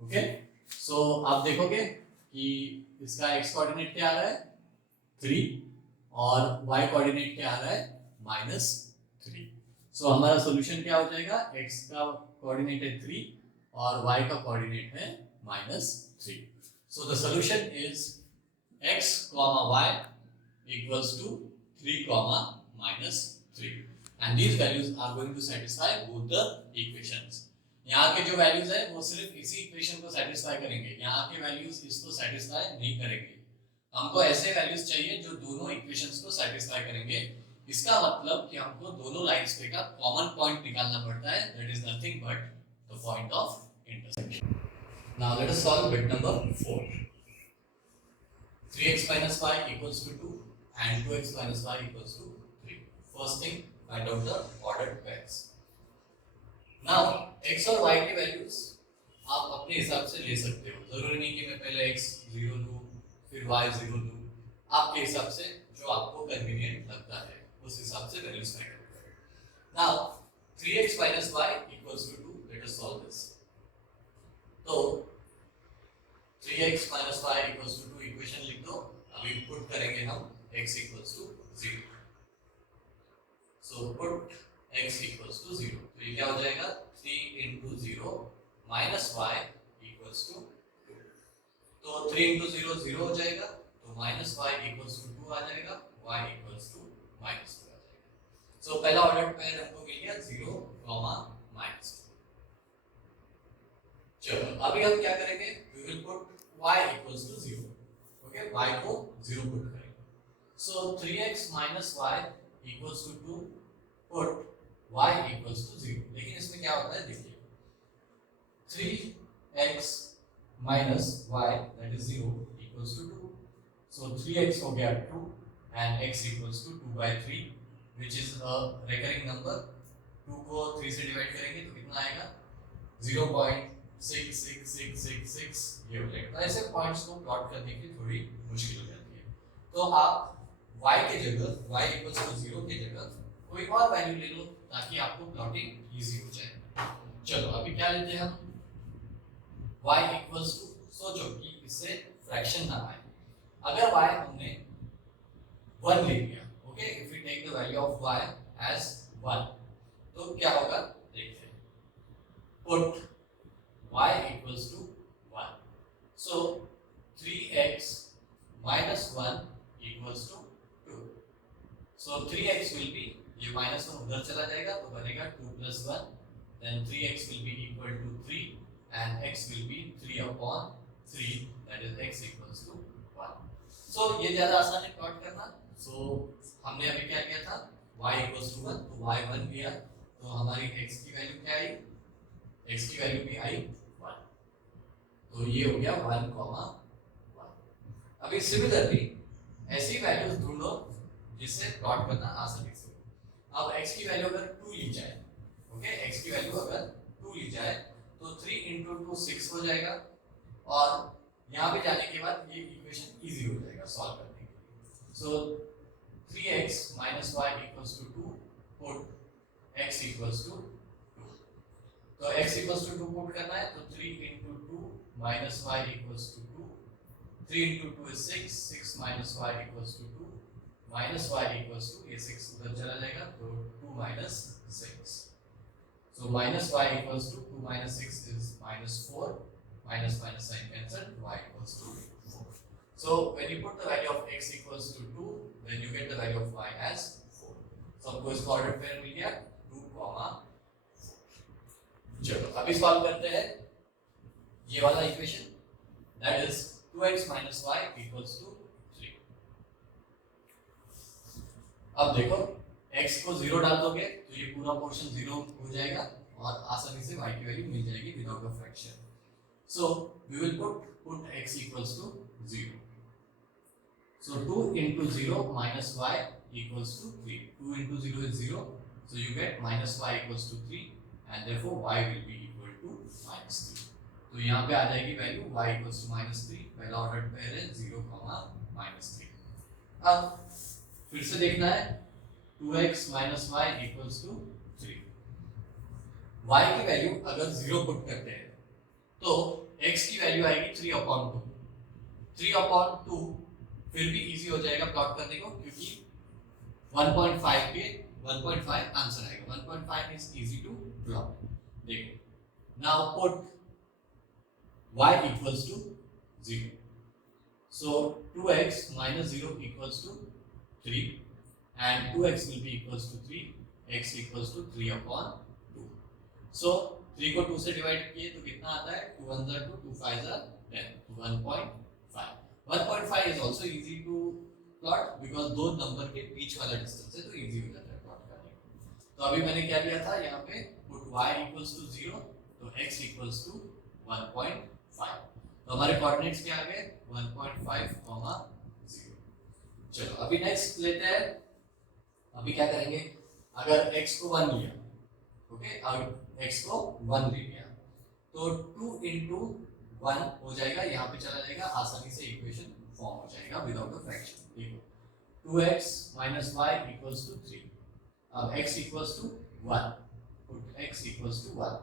Okay, so आप देखोगे कि इसका x कोऑर्डिनेट क्या आ रहा है 3 और y कोऑर्डिनेट क्या आ रहा है -3. सो हमारा सॉल्यूशन क्या हो जाएगा, x का कोऑर्डिनेट है 3 और y का कोऑर्डिनेट है -3. So the solution is x, y equals to 3, -3, and these values are going to satisfy both the equations. यहाँ के जो वैल्यूज है वो सिर्फ इसी इक्वेशन को सेटिस्फाई करेंगे, यहाँ के वैल्यूज इसको सेटिस्फाई नहीं करेंगे। हमको ऐसे वैल्यूज चाहिए जो दोनों इक्वेशंस को सेटिस्फाई करेंगे। इसका मतलब कि हमको दोनों लाइंस पे का कॉमन पॉइंट निकालना पड़ता है, that is nothing but the point of intersection. Now let us solve bit number 4. 3x minus y equals to 2 and 2x minus y equals to 3. First thing, find out the ordered pairs. Now x और y के वैल्यूज आप अपने हिसाब से ले सकते हो, जरूरी नहीं कि मैं पहले x 0 दूं फिर y 0 दूं, आपके हिसाब से जो आपको कन्वीनियंट लगता है उस हिसाब से वैल्यूज फाइंड आउट करें। Now 3x minus y equals to 2, let us solve this. तो 3x minus y equals to 2 equation लिख दो। अभी पुट करेंगे हम x equals to 0. So put x equals to 0. तो ये क्या हो जाएगा, 3 into 0 minus y equals to 2. तो 3 into 0 0 हो जाएगा, तो minus y equals to 2 आ जाएगा, y equals to -2 आ जाएगा। So पहला ऑर्डर पेयर हमको मिल गया 0, -2। चलो अभी हम क्या करेंगे, we will put y equals to 0. Okay, y को 0 पुट करेंगे। So 3x minus y equals to 2, put y equals to 0. लेकिन इसमें क्या होता है देखिए, 3x minus y that is 0 equals to 2. So 3x हो गया 2 and x equals to 2 by 3 which is a recurring number. 2 को 3 से डिवाइड करेंगे तो कितना आएगा, 0.6666 ये हो जाएगा। तो ऐसे पॉइंट्स को प्लॉट करने की थोड़ी मुश्किल हो जाती है, तो आप y के जगह y इक्वल्स टू 0 के जगह कोई और वैल्यू ले लो ताकि आपको प्लॉटिंग इजी हो जाए। चलो अभी क्या लेते हैं हम, y इक्वल्स टू, सोचो कि इससे फ्रैक्शन ना आए, अगर y हमने 1 ले लिया, okay, if we take the value of y as 1 तो क्या होगा देखते हैं, put y equals to 1. So 3x minus 1 equals to 2. So 3x will be, ये minus 1 उधर चला जाएगा तो बनेगा 2 plus 1, then 3x will be equal to 3 and x will be 3 upon 3, that is x equals to 1. So ये ज़्यादा आसान है प्लॉट करना। So हमने अभी क्या किया था, y equals to 1 तो y 1 लिया, तो हमारी x की वैल्यू क्या आई, x की वैल्यू भी आई 1, तो ये हो गया 1, 1। अभी सिमिलरली ऐसी वैल्यूज ढूंढो जिससे प्लॉट करना आसानी से। अब x की वैल्यू अगर 2 ली जाए, ओके, x की वैल्यू अगर 2 ली जाए तो 3 into 2 6 हो जाएगा, और यहाँ पे जाने के बाद ये इक्वेशन इजी हो जाएगा सॉल्व करने के लिए। सो 3x minus y equals to 2, put x equals to 2, तो x equals to 2 पुट करना है तो 3 into 2 minus y equals to 2, 3 into 2 is 6, 6 minus y equals to 2, minus y equals to, ये 6 उधर चला जाएगा तो 2 minus 6, so minus y equals to 2 minus 6 is minus 4, minus minus sign cancelled, y equals to 4. So when you put the value of x equals to 2, then you get the value of y as 4. So हमको इसका ऑर्डर पेयर मिल गया 2, 4. चलो अभी सॉल्व करते हैं ये वाला equation, that is 2x minus y equals to 3। अब देखो x को 0 डाल दोगे तो ये पूरा पोर्शन 0 हो जाएगा और आसानी से y की वैल्यू मिल जाएगी without a fraction. So we will put x equals to 0। So 2 into 0 minus y equals to 3. 2 into 0 is 0. So you get minus y equals to 3 and therefore y will be equal to minus 3. तो यहाँ पे आ जाएगी value y equals to minus 3। पहला ऑर्डर पेयर है 0, minus 3। अब फिर से देखना है 2x minus y equals to 3। y की वैल्यू अगर 0 पुट करते हैं तो x की वैल्यू आएगी 3/2। 3/2 फिर भी इजी हो जाएगा प्लॉट करने को क्योंकि 1.5 पे 1.5 आंसर आएगा। 1.5 इज इजी टू प्लॉट। देखो now put y equals to 0। So 2x minus 0 equals to 3 and 2x will be equals to 3, x equals to 3/2। So 3 को 2 से डिवाइड किए तो कितना आता है? 2 1 are 2, 2 5 are 10, तो 1.5। 1.5 is also easy to plot because दो नंबर के बीच वाला डिस्टेंस है तो इजी हो जाता है प्लॉट करने। तो अभी मैंने क्या लिया था यहाँ पे पुट y equals to 0 तो x equals to 1.5। तो हमारे कोऑर्डिनेट्स क्या आ गए? 1.5, 0। चलो अभी नेक्स्ट लेते हैं। अभी क्या करेंगे, अगर x को 1 लिया, ओके, अगर x को 1 ले लिया तो 2 into 1 हो जाएगा, यहाँ पे चला जाएगा, आसानी से इक्वेशन फॉर्म हो जाएगा विदाउट अ फ्रैक्शन। देखो 2x minus y equals to 3। अब x equals to 1, put x equals to 1।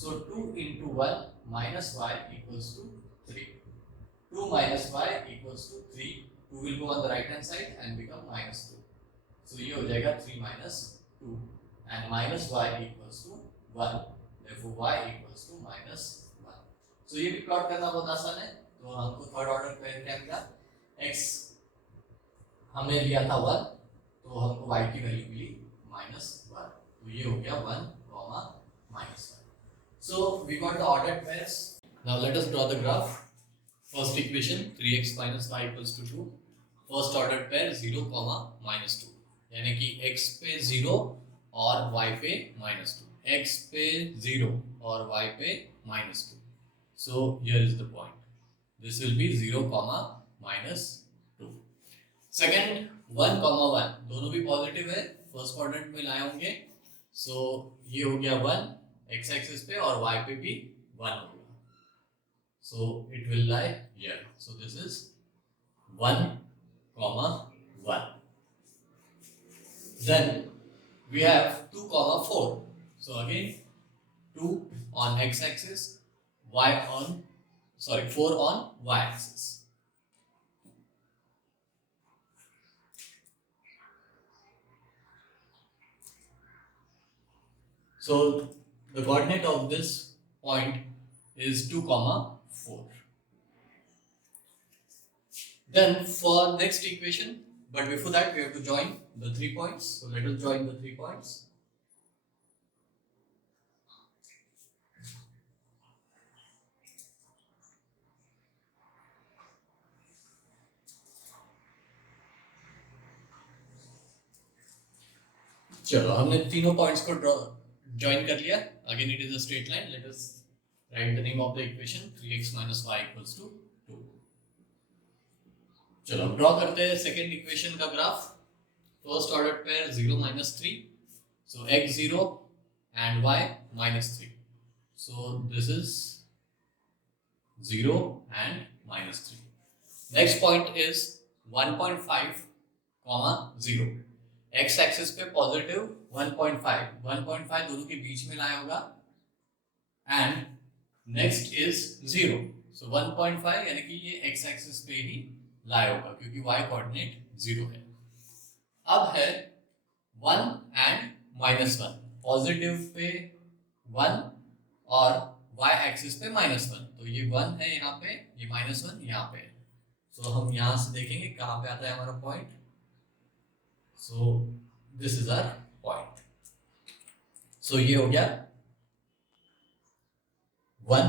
So 2 into 1 minus y equals to 3। 2 minus y equals to 3। 2 will go on the right hand side and become minus 2। So ये हो जाएगा 3 minus 2 and minus y equals to 1। Therefore y equals to minus 1। So ये भी प्लॉट करना बहुत आसान है। तो हमको थर्ड ऑर्डर पेयर क्या मिला? x हमने लिया था 1 तो हमको y की वैल्यू मिली -1। तो ये हो गया 1, -1। So we got the ordered pairs. Now let us draw the graph. First equation 3x minus y equals to 2. First ordered pair 0, -2। यानी कि x पे 0 और y पे -2। x पे 0 और y पे -2। So here is the point. This will be 0, -2। Second 1, 1 दोनों भी पॉजिटिव है, फर्स्ट क्वाड्रेंट में लाए होंगे। So ये हो गया 1 x एक्सिस पे और y पे भी 1 होगा। So it will lie here. So this is 1, 1। Then we have 2, 4। So again 2 on x axis, 4 on y axis। So the coordinate of this point is 2, 4। Then for next equation, but before that we have to join the 3 points. So let us join the 3 points. चलो हमने तीनों पॉइंट्स को ज्वाइन कर लिया। Again it is a straight line. Let us right the name of the equation 3x minus y equals to 2। चलो ड्रॉ करते हैं सेकंड इक्वेशन का graph. First order pair 0, -3। So x 0 and y -3। So this is 0 and -3। Next point is 1.5, 0। x axis पे पॉजिटिव 1.5 दोनों के बीच में लाया होगा एंड नेक्स्ट इज 0। सो 1.5 यानी कि ये x एक्सिस पे ही लाया होगा क्योंकि y कोऑर्डिनेट 0 है। अब है 1 एंड -1, पॉजिटिव पे 1 और y एक्सिस पे -1। तो ये 1 है यहाँ पे, ये -1 यहाँ पे। सो हम यहाँ से देखेंगे कहाँ पे आता है हमारा point. So this is our point. So ये हो गया 1,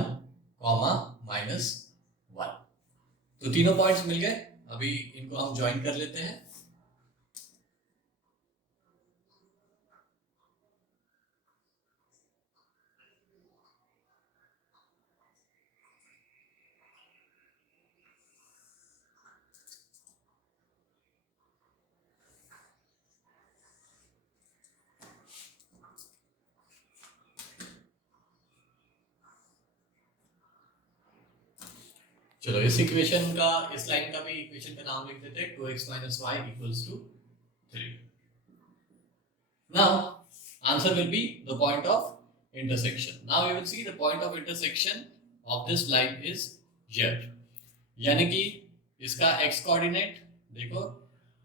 -1। तो तीनों पॉइंट्स मिल गए। अभी इनको हम ज्वाइन कर लेते हैं। चलो इस इक्वेशन का, इस लाइन का भी इक्वेशन का नाम लिख देते हैं 2x minus y equals to 3। Now answer will be the point of intersection. Now we will see the point of intersection of this line is here। यानी कि इसका x कोऑर्डिनेट देखो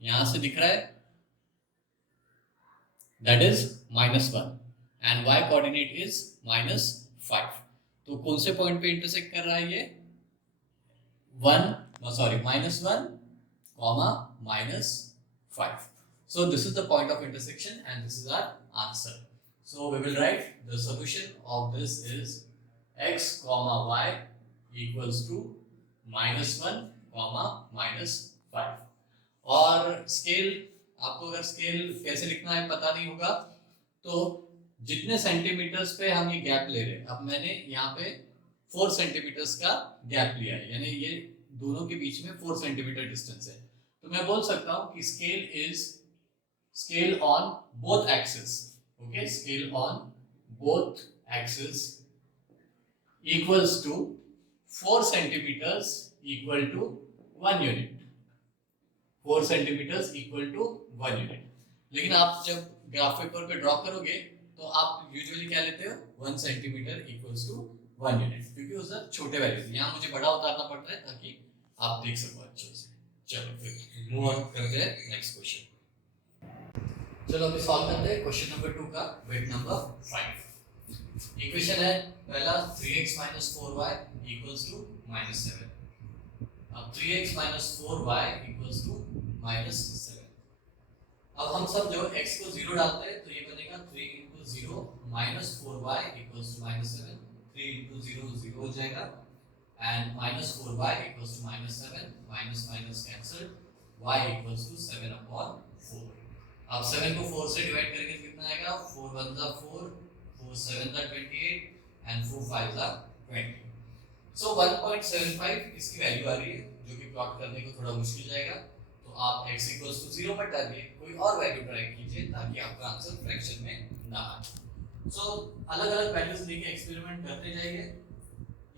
यहां से दिख रहा है, that is -1 and y coordinate is -5। तो कौन से पॉइंट पे इंटरसेक्ट कर रहा है ये? -1, -5। So this is the point of intersection and this is our answer. So we will write the solution of this is x, y equals to -1, -5। और स्केल, आपको अगर स्केल कैसे लिखना है पता नहीं होगा तो जितने सेंटीमीटर्स पे हम ये गैप ले रहे हैं, अब मैंने यहाँ पे 4 सेंटीमीटर्स का गैप लिया है, यानी ये दोनों के बीच में 4 सेंटीमीटर डिस्टेंस है। तो मैं बोल सकता हूँ कि scale on both axes, okay, scale on both axes equals to 4 centimeters equal to 1 unit, 4 centimeters equal to 1 unit। लेकिन आप जब ग्राफ पेपर पे ड्रॉ करोगे तो आप यूजुअली क्या लेते हो 1 सेंटीमीटर इक्वल्स टू 1 यूनिट, क्योंकि उधर छोटे वैल्यूज, यहाँ मुझे बड़ा उतारना पड़ता है ताकि आप देख सको अच्छे से। चलो फिर मूव ऑन करते हैं नेक्स्ट क्वेश्चन। चलो अभी सॉल्व करते हैं क्वेश्चन नंबर 2 का बिट नंबर 5। इक्वेशन है पहला 3x 4y इक्वल्स टू -7। अब 3x 4y इक्वल्स टू -7। अब हम सब जो x को 0 डालते हैं तो ये बनेगा 3 into 0 -4y equals to -7। 3 into 0 0 हो जाएगा and -4y equals to -7, minus cancelled, y equals to 7 upon 4। अब 7 को 4 से डिवाइड करेंगे तो कितना आएगा? 4 1 जा 4, 4 7 जा 28 and 4 5 जा 20। सो 1.75 इसकी वैल्यू आ रही है, जो कि प्लॉट करने को थोड़ा मुश्किल जाएगा। तो आप x इक्वल्स टू 0 मत डालिए, कोई और वैल्यू ट्राई कीजिए ताकि आपका आंसर फ्रैक्शन में ना आए। सो अलग अलग वैल्यूज लेके एक्सपेरिमेंट करते जाइए,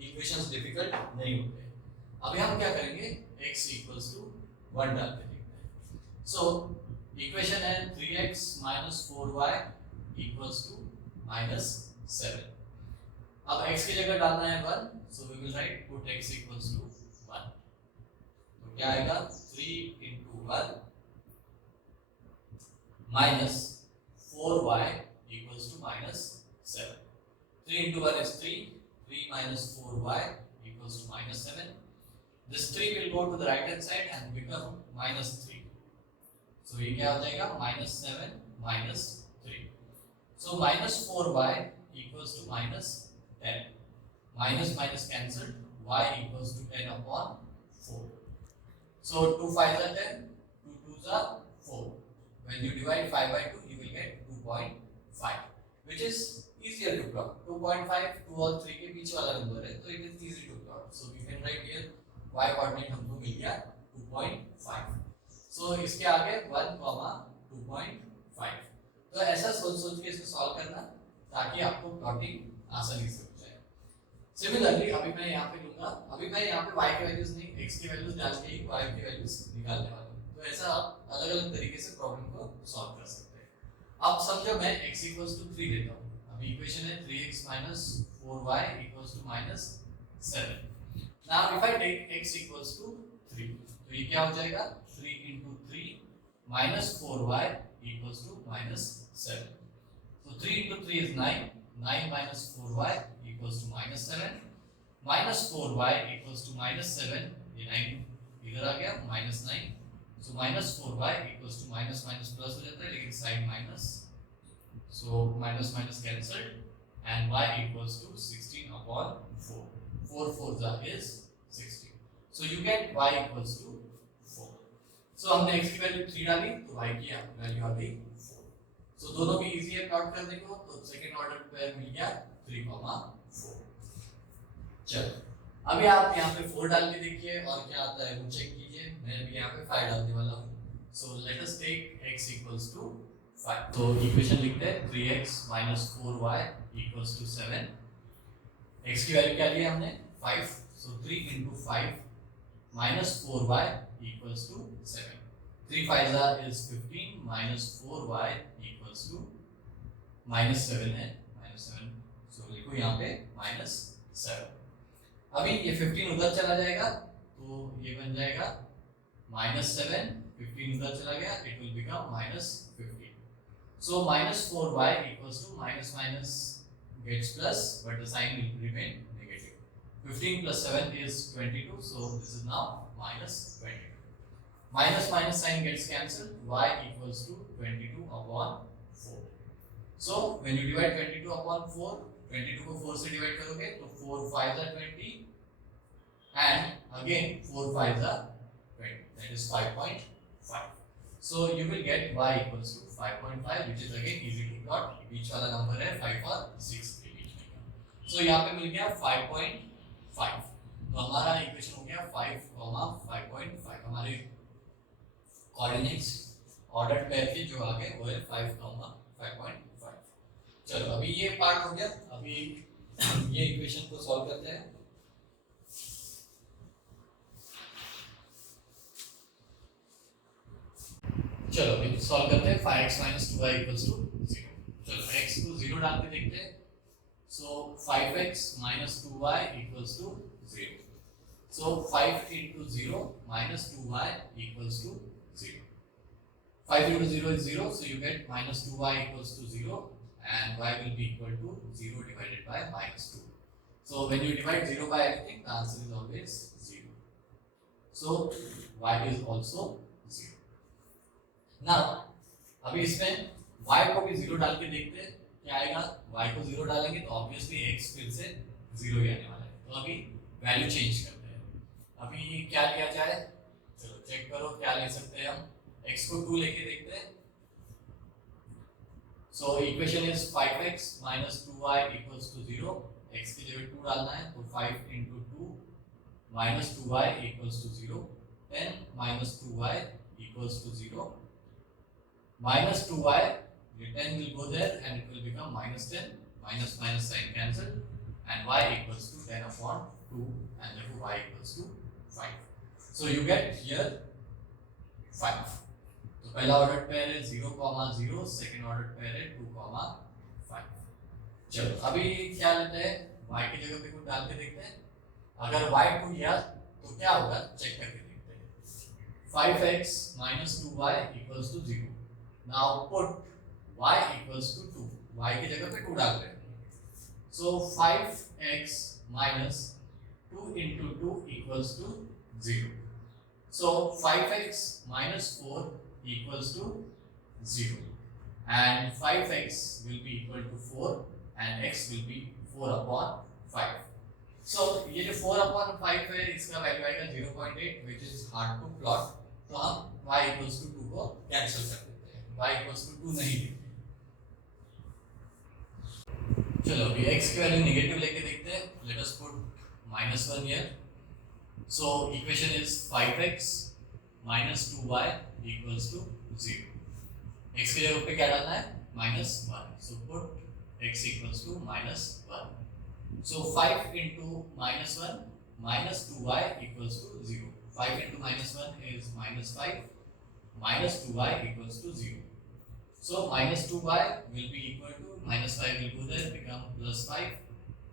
इक्वेशंस डिफिकल्ट नहीं होते। अभी हम क्या करेंगे, x इक्वल्स टू 1 डाल के देखते हैं। सो इक्वेशन है 3x 4y इक्वल्स टू -7। अब x की जगह डालना है 1, so we will write put x equals to 1। तो क्या आएगा 3 into 1 minus 4y equals to -7। 3 into 1 is 3, 3 minus 4y equals to -7। This 3 will go to the right hand side and become -3। So ये क्या हो जाएगा -7 -3। So -4y equals to -10। minus cancelled, y equals to 10 upon 4। So 2 5s are 10, 2 2s are 4। When you divide 5 by 2, you will get 2.5, which is easier to plot। 2.5 2 और 3 के बीच वाला नंबर है, तो it is easy to plot। So we can write here y coordinate हमको मिल गया 2.5। So इसके आगे 1, 2.5। तो ऐसा सोच के इसको सॉल्व करना ताकि आपको प्लॉटिंग आसानी से हो जाए। सिमिलरली अभी मैं यहाँ पे लूंगा, अभी मैं यहाँ पे y के वैल्यूज नहीं, x की वैल्यूज डाल के ही y की वैल्यूज निकालने वाला हूँ। तो ऐसा आप अलग अलग तरीके से प्रॉब्लम को सॉल्व कर सकते हैं। अब समझो मैं x इक्वल्स टू 3 लेता हूँ। अभी इक्वेशन है 3x 4y equals to -7। Now if I take x equals to 3, तो ये क्या हो जाएगा 3 into 3 -4y equals to -7। So 3 into 3 is 9, 9 minus 4y equals to -7, minus 4y equals to -7, ये 9 इधर आ गया -9। So minus 4y equals to minus plus हो जाता है, लेकिन sign minus, so minus cancelled, and y equals to 16 upon 4. 4 4 is 16. So you get y equals to 4. So हमने x की वैल्यू 3 डाली तो y की वैल्यू आ गई 4. So दोनों भी इजी है प्लॉट करने को, तो सेकंड ऑर्डर पेयर मिल गया 3,4. चलो अभी आप यहाँ पे 4 डाल के देखिए और क्या आता है वो चेक कीजिए. मैं भी यहाँ पे 5 डालने वाला हूँ. So let us take x equals to 5. तो इक्वेशन लिखते हैं 3x minus 4y equals to 7. x की वैल्यू क्या ली हमने 5. So 3 into 5 minus 4y equals to 7. 3 5 is 15 minus 4y equals to minus 7 है minus 7. So लिखो यहाँ पे minus 7. अभी ये 15 उधर चला जाएगा तो ये बन जाएगा minus 7. 15 उधर चला गया, it will become minus 15. So minus 4y equals to minus minus gets plus, but the sign will remain negative. 15 plus 7 is 22, so this is now minus 22. Minus minus sign gets cancelled. Y equals to 22 upon 4. So when you divide 22 upon 4, 22 को 4 से divide करोगे तो 4 5s are 20, and again 4 5s are 20. That is 5.5. So you will get y equals to 5.5, which is again easy to plot. बीच वाला नंबर है 5 और 6 के बीच में का. So यहाँ पे मिल गया 5.5. तो हमारा इक्वेशन हो गया 5, 5.5. हमारे कोऑर्डिनेट्स ऑर्डर पेयर के जो आ गए वो है 5, 5.5. चलो अभी ये पार्ट हो गया. अभी ये इक्वेशन को सॉल्व करते हैं. चलो अभी सॉल्व करते हैं. 5x minus 2y equals to 0. चलो x को 0 डाल के देखते हैं. So 5x minus 2y equals to 0. So 5 into 0 minus 2y equals to 0. 5 into 0 is 0, so you get minus 2y equals to 0, and y will be equal to 0 divided by minus 2. So when you divide 0 by anything, the answer is always 0. So y is also 0. Now अभी इसमें y को भी 0 डाल के देखते हैं क्या आएगा. y को 0 डालेंगे तो ऑब्वियसली x फिर से 0 ही आने वाला है. तो अभी वैल्यू चेंज करते हैं. अभी क्या लिया जाए, चलो चेक करो क्या ले सकते हैं हम. x को 2 लेके देखते हैं. So equation is 5x minus 2y equals to 0. x की जगह 2 डालना है तो 5 into 2 minus 2y equals to 0. Then minus 2y equals to 0. Minus 2y, the 10 will go there and it will become minus 10. Minus minus sign cancelled, and y equals to 10 upon 2, and therefore y equals to 5. So you get here 5. तो पहला ऑर्डर पेयर है 0,0, सेकंड ऑर्डर पेयर है 2,5. चलो अभी क्या लेते हैं, y की जगह पे कुछ डाल के देखते हैं. अगर y 2 लिया तो क्या होगा चेक करके देखते हैं. 5x minus 2y equals to 0. Now put y equals to 2. y की जगह पे 2 डाल रहे हैं. So 5x minus 2 into 2 equals to 0. So 5x minus 4 equals to 0, and 5x will be equal to 4, and x will be 4 upon 5. So ये जो 4 upon 5 है इसका वैल्यू आएगा 0.8, which is hard to plot. तो हम y equals to 2 को कैंसिल कर देते हैं. y equals to 2 नहीं लिखते. चलो अभी x की वैल्यू नेगेटिव लेके देखते हैं. Let us put -1 here. So equation is 5x minus 2y equals to 0. x की जगह पे क्या डालना है -1. So put x equals to -1. So 5 into -1 minus 2y equals to 0. 5 into -1 is -5. Minus 2y equals to 0. So minus 2y will be equal to -5 will go there, become +5,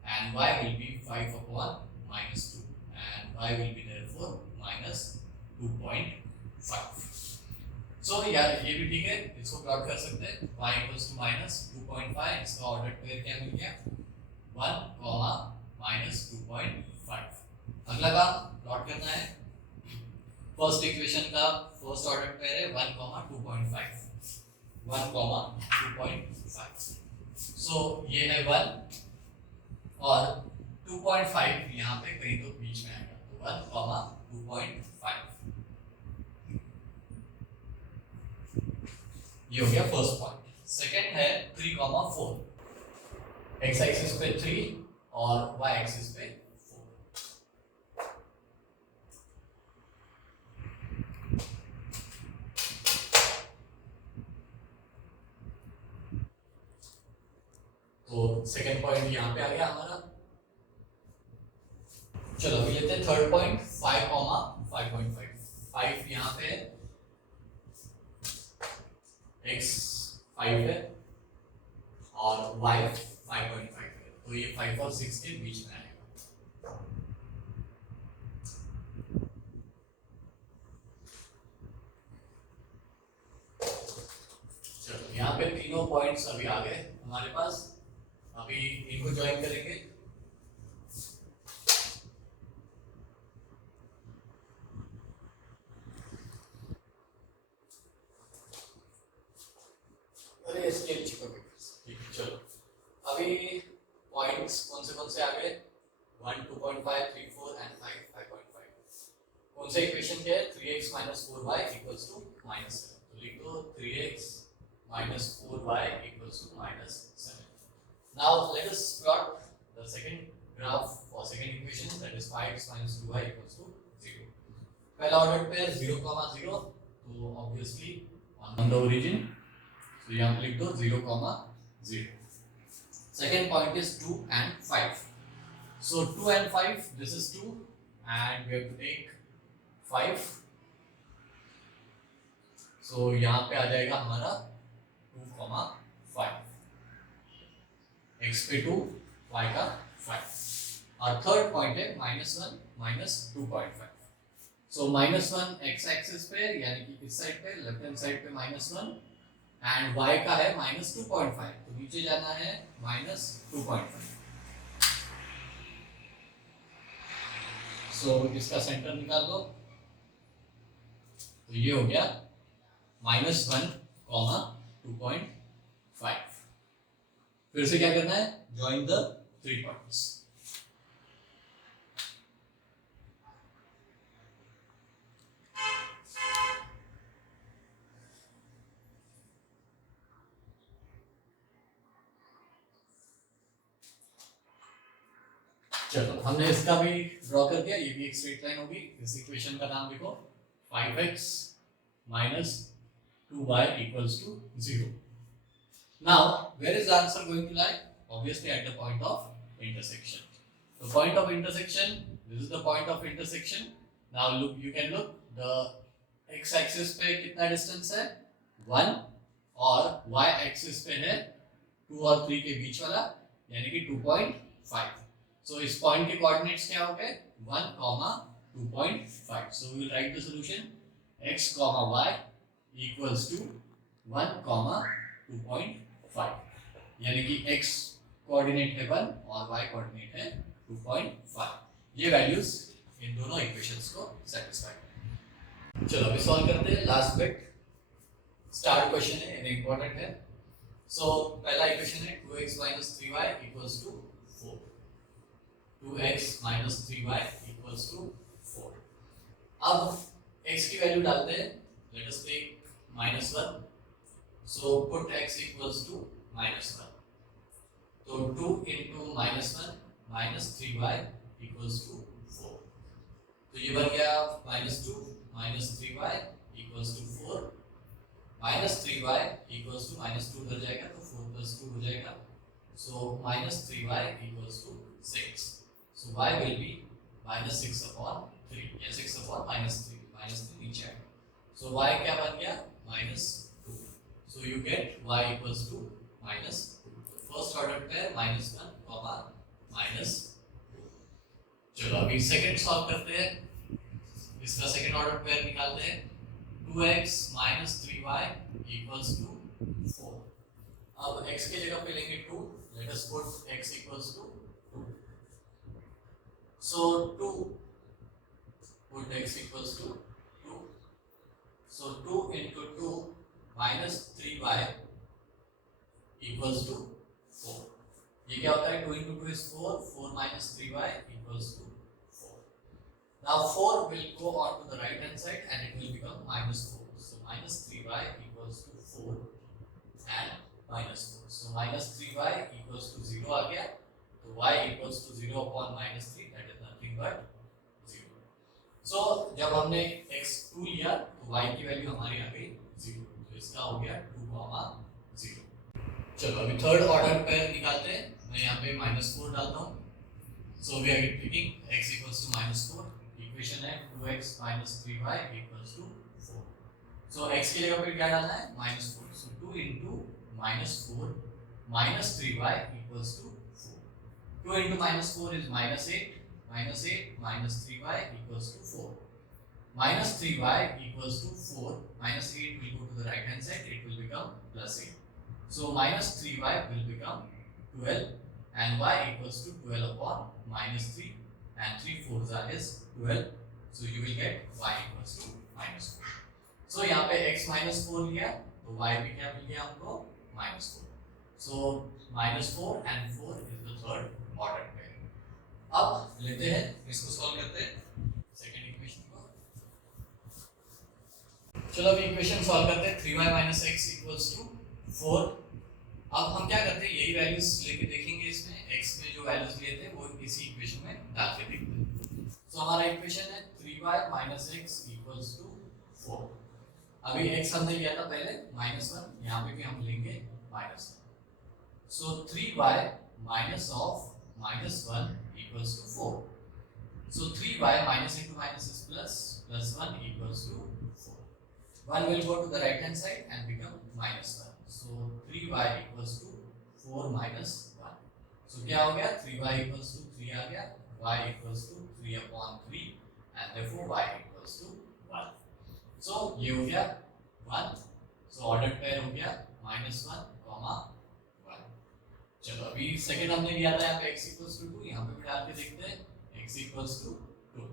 and y will be 5 upon -2, and y will be therefore -2.5. So यार ये भी ठीक है, इसको प्लॉट कर सकते हैं. y equals to -2.5. इसका ऑर्डर पेयर क्या मिल गया 1, -2.5. अगला काम प्लॉट करना है. फर्स्ट इक्वेशन का फर्स्ट ऑर्डर पेयर है 1, 2.5. 1, 2.5. So ये है 1 और 2.5 यहाँ पे कहीं तो बीच में आएगा, तो 1 कॉमा 2.5, ये हो गया फर्स्ट पॉइंट। सेकेंड है 3 कॉमा 4, एक्स एक्सिस पे 3 और वाई एक्सिस पे 4। तो सेकेंड पॉइंट यहाँ पे आ गया हमारा। चलो अभी लेते हैं थर्ड पॉइंट, 5 कॉमा 5.5। 5 यहाँ पे है, x 5 है और y 5.5 है, तो ये 5 और 6 के बीच में आएगा। चलो यहाँ पे तीनों पॉइंट्स अभी आ गए हमारे पास, अभी इनको ज्वाइन करेंगे। अरे स्केल चिपक गई। चलो अभी पॉइंट्स कौन से आ गए, 1 2.5 3 4 एंड 5 5.5। कौन से इक्वेशन के है, 3x minus 4y equals to -7। तो लिख दो 3x minus 4y equals to -7। Now let us plot the second graph for second equation, that is 5x minus 2y equals to 0। पहला ऑर्डर पेयर 0, 0, तो ऑब्वियसली ऑन द ओरिजिन, तो यहाँ पे लिख दो 0, 0। Second point is 2 and 5. So 2 and 5, this is 2 and we have to take 5. So यहाँ पे आ जाएगा हमारा 2, 5, x पे 2, y का 5। और थर्ड पॉइंट है -1 -2.5। सो -1 x एक्सिस पे यानी कि इस साइड पे, लेफ्ट हैंड साइड पे -1 एंड y का है -2.5, तो नीचे जाना है -2.5। सो इसका सेंटर निकाल दो, तो ये हो गया -1, 2.5। फिर से क्या करना है, ज्वाइन द 3 पॉइंट्स। चलो हमने इसका भी ड्रॉ कर दिया, ये भी एक स्ट्रेट लाइन होगी। इस इक्वेशन का नाम लिखो 5x minus 2y equals to 0। Now where is the answer going to lie? Obviously at the point of intersection. The point of intersection, this is the point of intersection। Now look, you can look the x axis पे कितना डिस्टेंस है 1 और y axis पे है 2 और 3 के बीच वाला यानी कि 2.5। So इस पॉइंट के कोऑर्डिनेट्स क्या हो गए 1, 2.5। So we will write the solution x, y equals to 1, 2.5, यानी कि x कोऑर्डिनेट है 1 और y कोऑर्डिनेट है 2.5। ये वैल्यूज इन दोनों इक्वेशंस को सेटिस्फाई करें। चलो अभी सॉल्व करते हैं लास्ट बिट। स्टार्ट क्वेश्चन है, ये इंपॉर्टेंट है। सो पहला इक्वेशन है 2x minus 3y equals to 4। 2x minus 3y equals to 4। अब x की वैल्यू डालते हैं, let us take -1, so put x equals to -1। तो 2 into -1 minus 3y equals to 4। तो ये बन गया -2 minus 3y equals to 4। minus 3y equals to -2 उधर जाएगा तो 4 plus 2 हो जाएगा, so minus 3y equals to 6। So y will be -6 upon 3 या 6 upon -3, -3 नीचे आएगा। So y क्या बन गया -2। So you get y equals to -2। First order पे -1, -2। चलो अभी सेकंड सॉल्व करते हैं। इसका सेकंड ऑर्डर पेयर निकालते हैं। 2x minus 3y equals to 4। अब x की जगह पे लेंगे 2, let us put x equals to 2। So 2, put x equals to 2। So 2 into 2 minus 3y equals to 4। ये क्या होता है 2 into 2 is 4, 4 minus 3y equals to 4. Now 4 will go on to the right hand side and it will become minus 4. So minus 3y equals to 4 and minus 4. So minus 3y equals to 0 आ गया, तो y equals to 0 upon minus 3, that is nothing but 0. So जब हमने x2 लिया तो y की वैल्यू हमारी आ गई 0, तो इसका हो गया 2, 0. चलो अभी थर्ड ऑर्डर पेयर निकालते हैं. मैं यहाँ पे -4 डालता हूँ. So we are taking x equals to -4. Equation है 2x minus 3y equals to 4. So x की जगह पे क्या डालना है -4. So 2 into -4 minus 3y equals to 4. 2 into -4 is -8. -8 minus 3y equals to 4. Minus 3y equals to 4. -8 will go to the right hand side. It will become +8. So minus 3y will become 12 and y equals to 12 upon -3 and 3 fours is 12. So you will get y equals to -4. So यहाँ पे x -4 लिया तो y भी क्या मिल गया हमको -4. So -4 and 4 is the third order pair. अब लेते हैं इसको सॉल्व करते हैं सेकंड इक्वेशन को. चलो अभी इक्वेशन सॉल्व करते हैं. 3y minus x equals to 4. अब हम क्या करते हैं यही वैल्यूज लेके देखेंगे. इसमें x में जो वैल्यूज लिए थे वो इसी इक्वेशन में डाल के देखते हैं. सो हमारा इक्वेशन है 3y minus x equals to 4. अभी x हमने लिया था पहले -1, यहाँ पे भी हम लेंगे -1. सो 3y minus of -1 equals to 4. So 3y minus into minus is plus 1 equals to 4. 1 will go to the right hand side and become -1. So 3y equals to 4 minus 1. So क्या हो गया 3y equals to 3 आ गया, y equals to 3 upon 3 and therefore y equals to 1. So ये हो गया 1. So ordered pair हो गया -1, -1. चलो अभी सेकंड हमने लिया था यहाँ पे x equals to 2. यहाँ पे भी डाल के देखते हैं x equals to 2.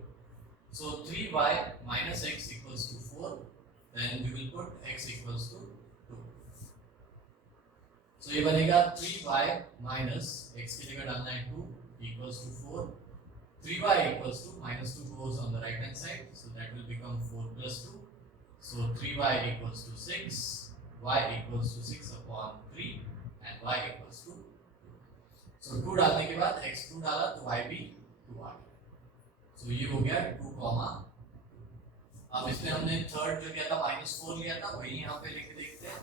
So 3y minus x equals to 4. Then we will put x equals to 2. So ये बनेगा 3y minus x की जगह डालना है 2 equals to 4. 3y equals to -2 goes on the right hand side, so that will become 4 plus 2. So 3y equals to 6, y equals to 6 upon 3 and y equals to 2. So 2 डालने के बाद x2 डाला तो y भी 2 आ गया. So ये हो गया 2, अब इसमें हमने थर्ड जो लिया था -4 लिया था वही यहाँ पे लिख के देखते हैं.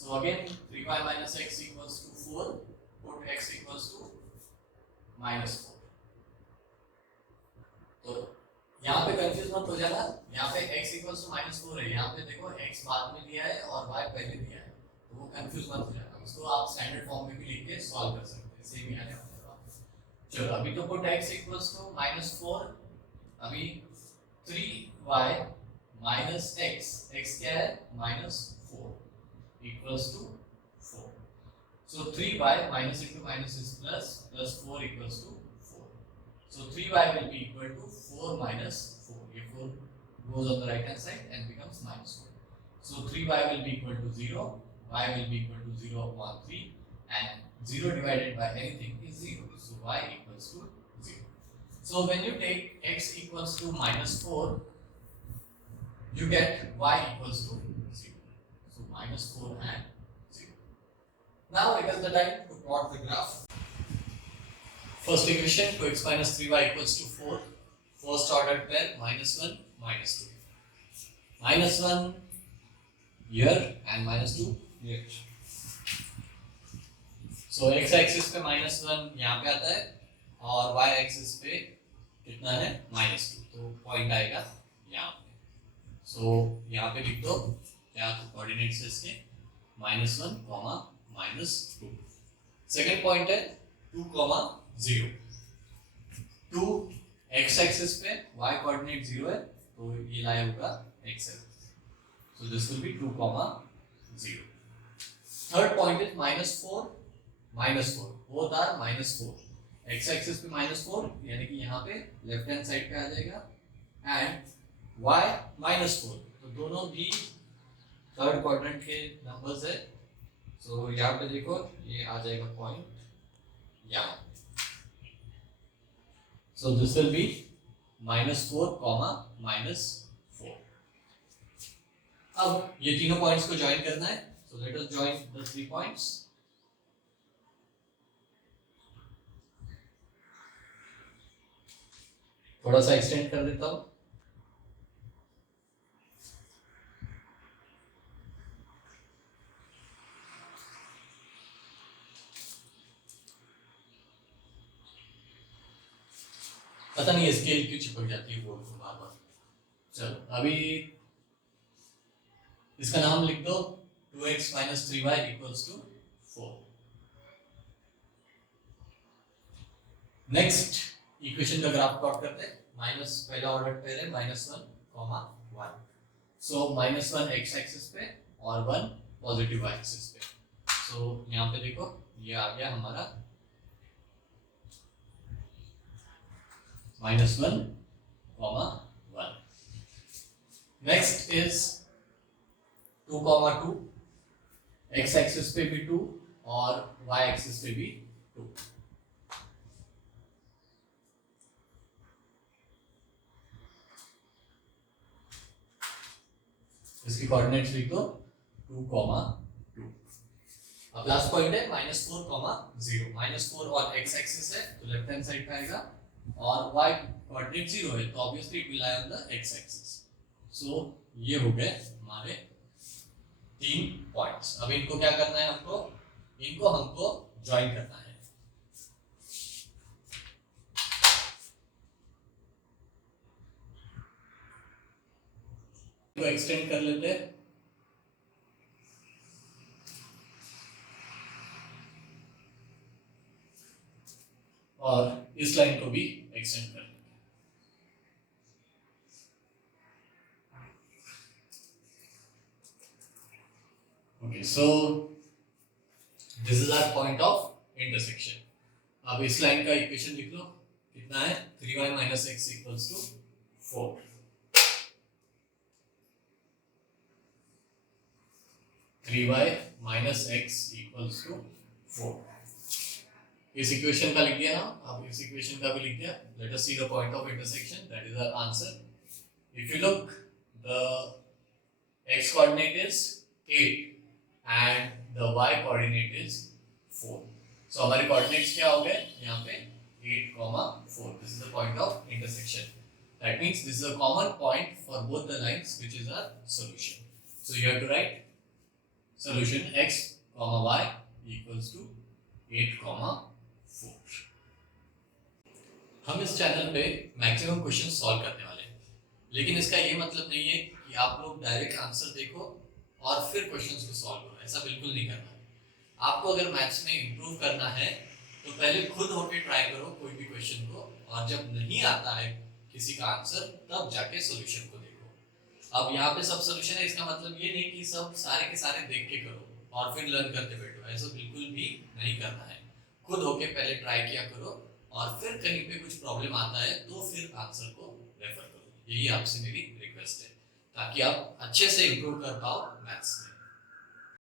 So again 3y minus x equals to 4. Put x equals to -4. तो यहाँ पे कंफ्यूज मत हो जाना. यहाँ पे x equals to -4 है, यहाँ पे देखो x बाद में दिया है और y पहले दिया है, तो वो कंफ्यूज मत हो जाना. उसको आप स्टैंडर्ड फॉर्म में भी लिख के सॉल्व कर सकते हैं, सेम ही आने वाला है. चलो अभी तो पुट x equals to -4. अभी 3y minus x, x क्या है -4 equals to 4. So 3y minus into minus is plus 4 equals to 4. So 3y will be equal to 4 minus 4. ये 4 goes on the right hand side and becomes -4. So 3y will be equal to 0, y will be equal to 0 upon 3 and 0 divided by anything is 0. So y equals to 0. So when you take x equals to -4, you get y equals to 0. So -4 and 0. Now it is the time to plot the graph. First equation 2x minus 3y equals to 4. First order pair -1, -2. -1 here and -2 here. So x axis पे -1 यहाँ पे आता है और y axis पे कितना है -2, तो पॉइंट आएगा यहाँ पे. सो यहाँ पे लिख दो क्या कोऑर्डिनेट्स है इसके -1, -2. सेकंड पॉइंट है 2, 0. 2 x एक्सिस पे y कोऑर्डिनेट 0 है तो ये लाया होगा x axis. So this will be 2, 0. Third point is -4, -4. Both are -4. x axis पे -4 यानी कि यहाँ पे लेफ्ट हैंड साइड पे आ जाएगा एंड y -4, तो दोनों भी थर्ड क्वाड्रेंट के नंबर्स है. सो यहाँ पे देखो ये आ जाएगा पॉइंट यहाँ। So this will be -4, -4। अब ये तीनों पॉइंट्स को ज्वाइन करना है, so let us join the 3 points। थोड़ा सा एक्सटेंड कर देता हूं। पता नहीं स्केल क्यों चिपक जाती है बोर्ड को बार बार। चलो अभी इसका नाम लिख दो 2x - 3y = 4। नेक्स्ट इक्वेशन का ग्राफ प्लॉट करते हैं। माइनस पहला ऑर्डर पे है -1, -1। सो -1 x एक्सिस पे और 1 पॉजिटिव y एक्सिस पे। सो यहाँ पे देखो ये आ गया हमारा -1, -1। Next is 2, 2। x एक्सिस पे भी 2 और y एक्सिस पे भी 2। इसकी कोऑर्डिनेट्स लिख दो 2, 2। अब लास्ट पॉइंट है -4, 0। -4 और x एक्सिस है तो लेफ्ट हैंड साइड पे आएगा, और y कोऑर्डिनेट 0 है तो obviously it will lie on the x axis. So ये हो गए हमारे 3 पॉइंट्स। अब इनको क्या करना है हमको ज्वाइन करना है। तो एक्सटेंड कर लेते हैं और इस लाइन को भी एक्सटेंड कर लेते हैं। Okay, so this is our point of intersection. अब इस लाइन का इक्वेशन लिख लो, कितना है 3y - x = 4। 3y - x = 4। इस इक्वेशन का लिख दिया ना, अब इस इक्वेशन का भी लिख दिया। Let us see the point of intersection, that is our answer. If you look, the x coordinate is 8 and the y coordinate is 4। so हमारे coordinates क्या हो गए यहाँ पे 8, 4। this is the point of intersection। that means this is a common point for both the lines, which is our solution। so you have to write solution x, y = 8, 4। हम इस चैनल पे मैक्सिमम क्वेश्चन सॉल्व करने वाले हैं, लेकिन इसका ये मतलब नहीं है कि आप लोग डायरेक्ट आंसर देखो और फिर क्वेश्चंस को सॉल्व करो। ऐसा बिल्कुल नहीं करना है। आपको अगर मैथ्स में इंप्रूव करना है तो पहले खुद होके ट्राई करो कोई भी क्वेश्चन को, और जब नहीं आता है किसी का आंसर तब जाके सॉल्यूशन को देखो। अब यहाँ पे सब सॉल्यूशन है, इसका मतलब ये नहीं कि सब सारे के सारे देख के करो और फिर लर्न करते बैठो। ऐसा बिल्कुल भी नहीं करना है। खुद होके पहले ट्राई किया करो और फिर कहीं पे कुछ प्रॉब्लम आता है तो फिर आंसर को रेफर करो। यही आपसे मेरी रिक्वेस्ट है, ताकि आप अच्छे से इंप्रूव कर पाओ मैथ्स में।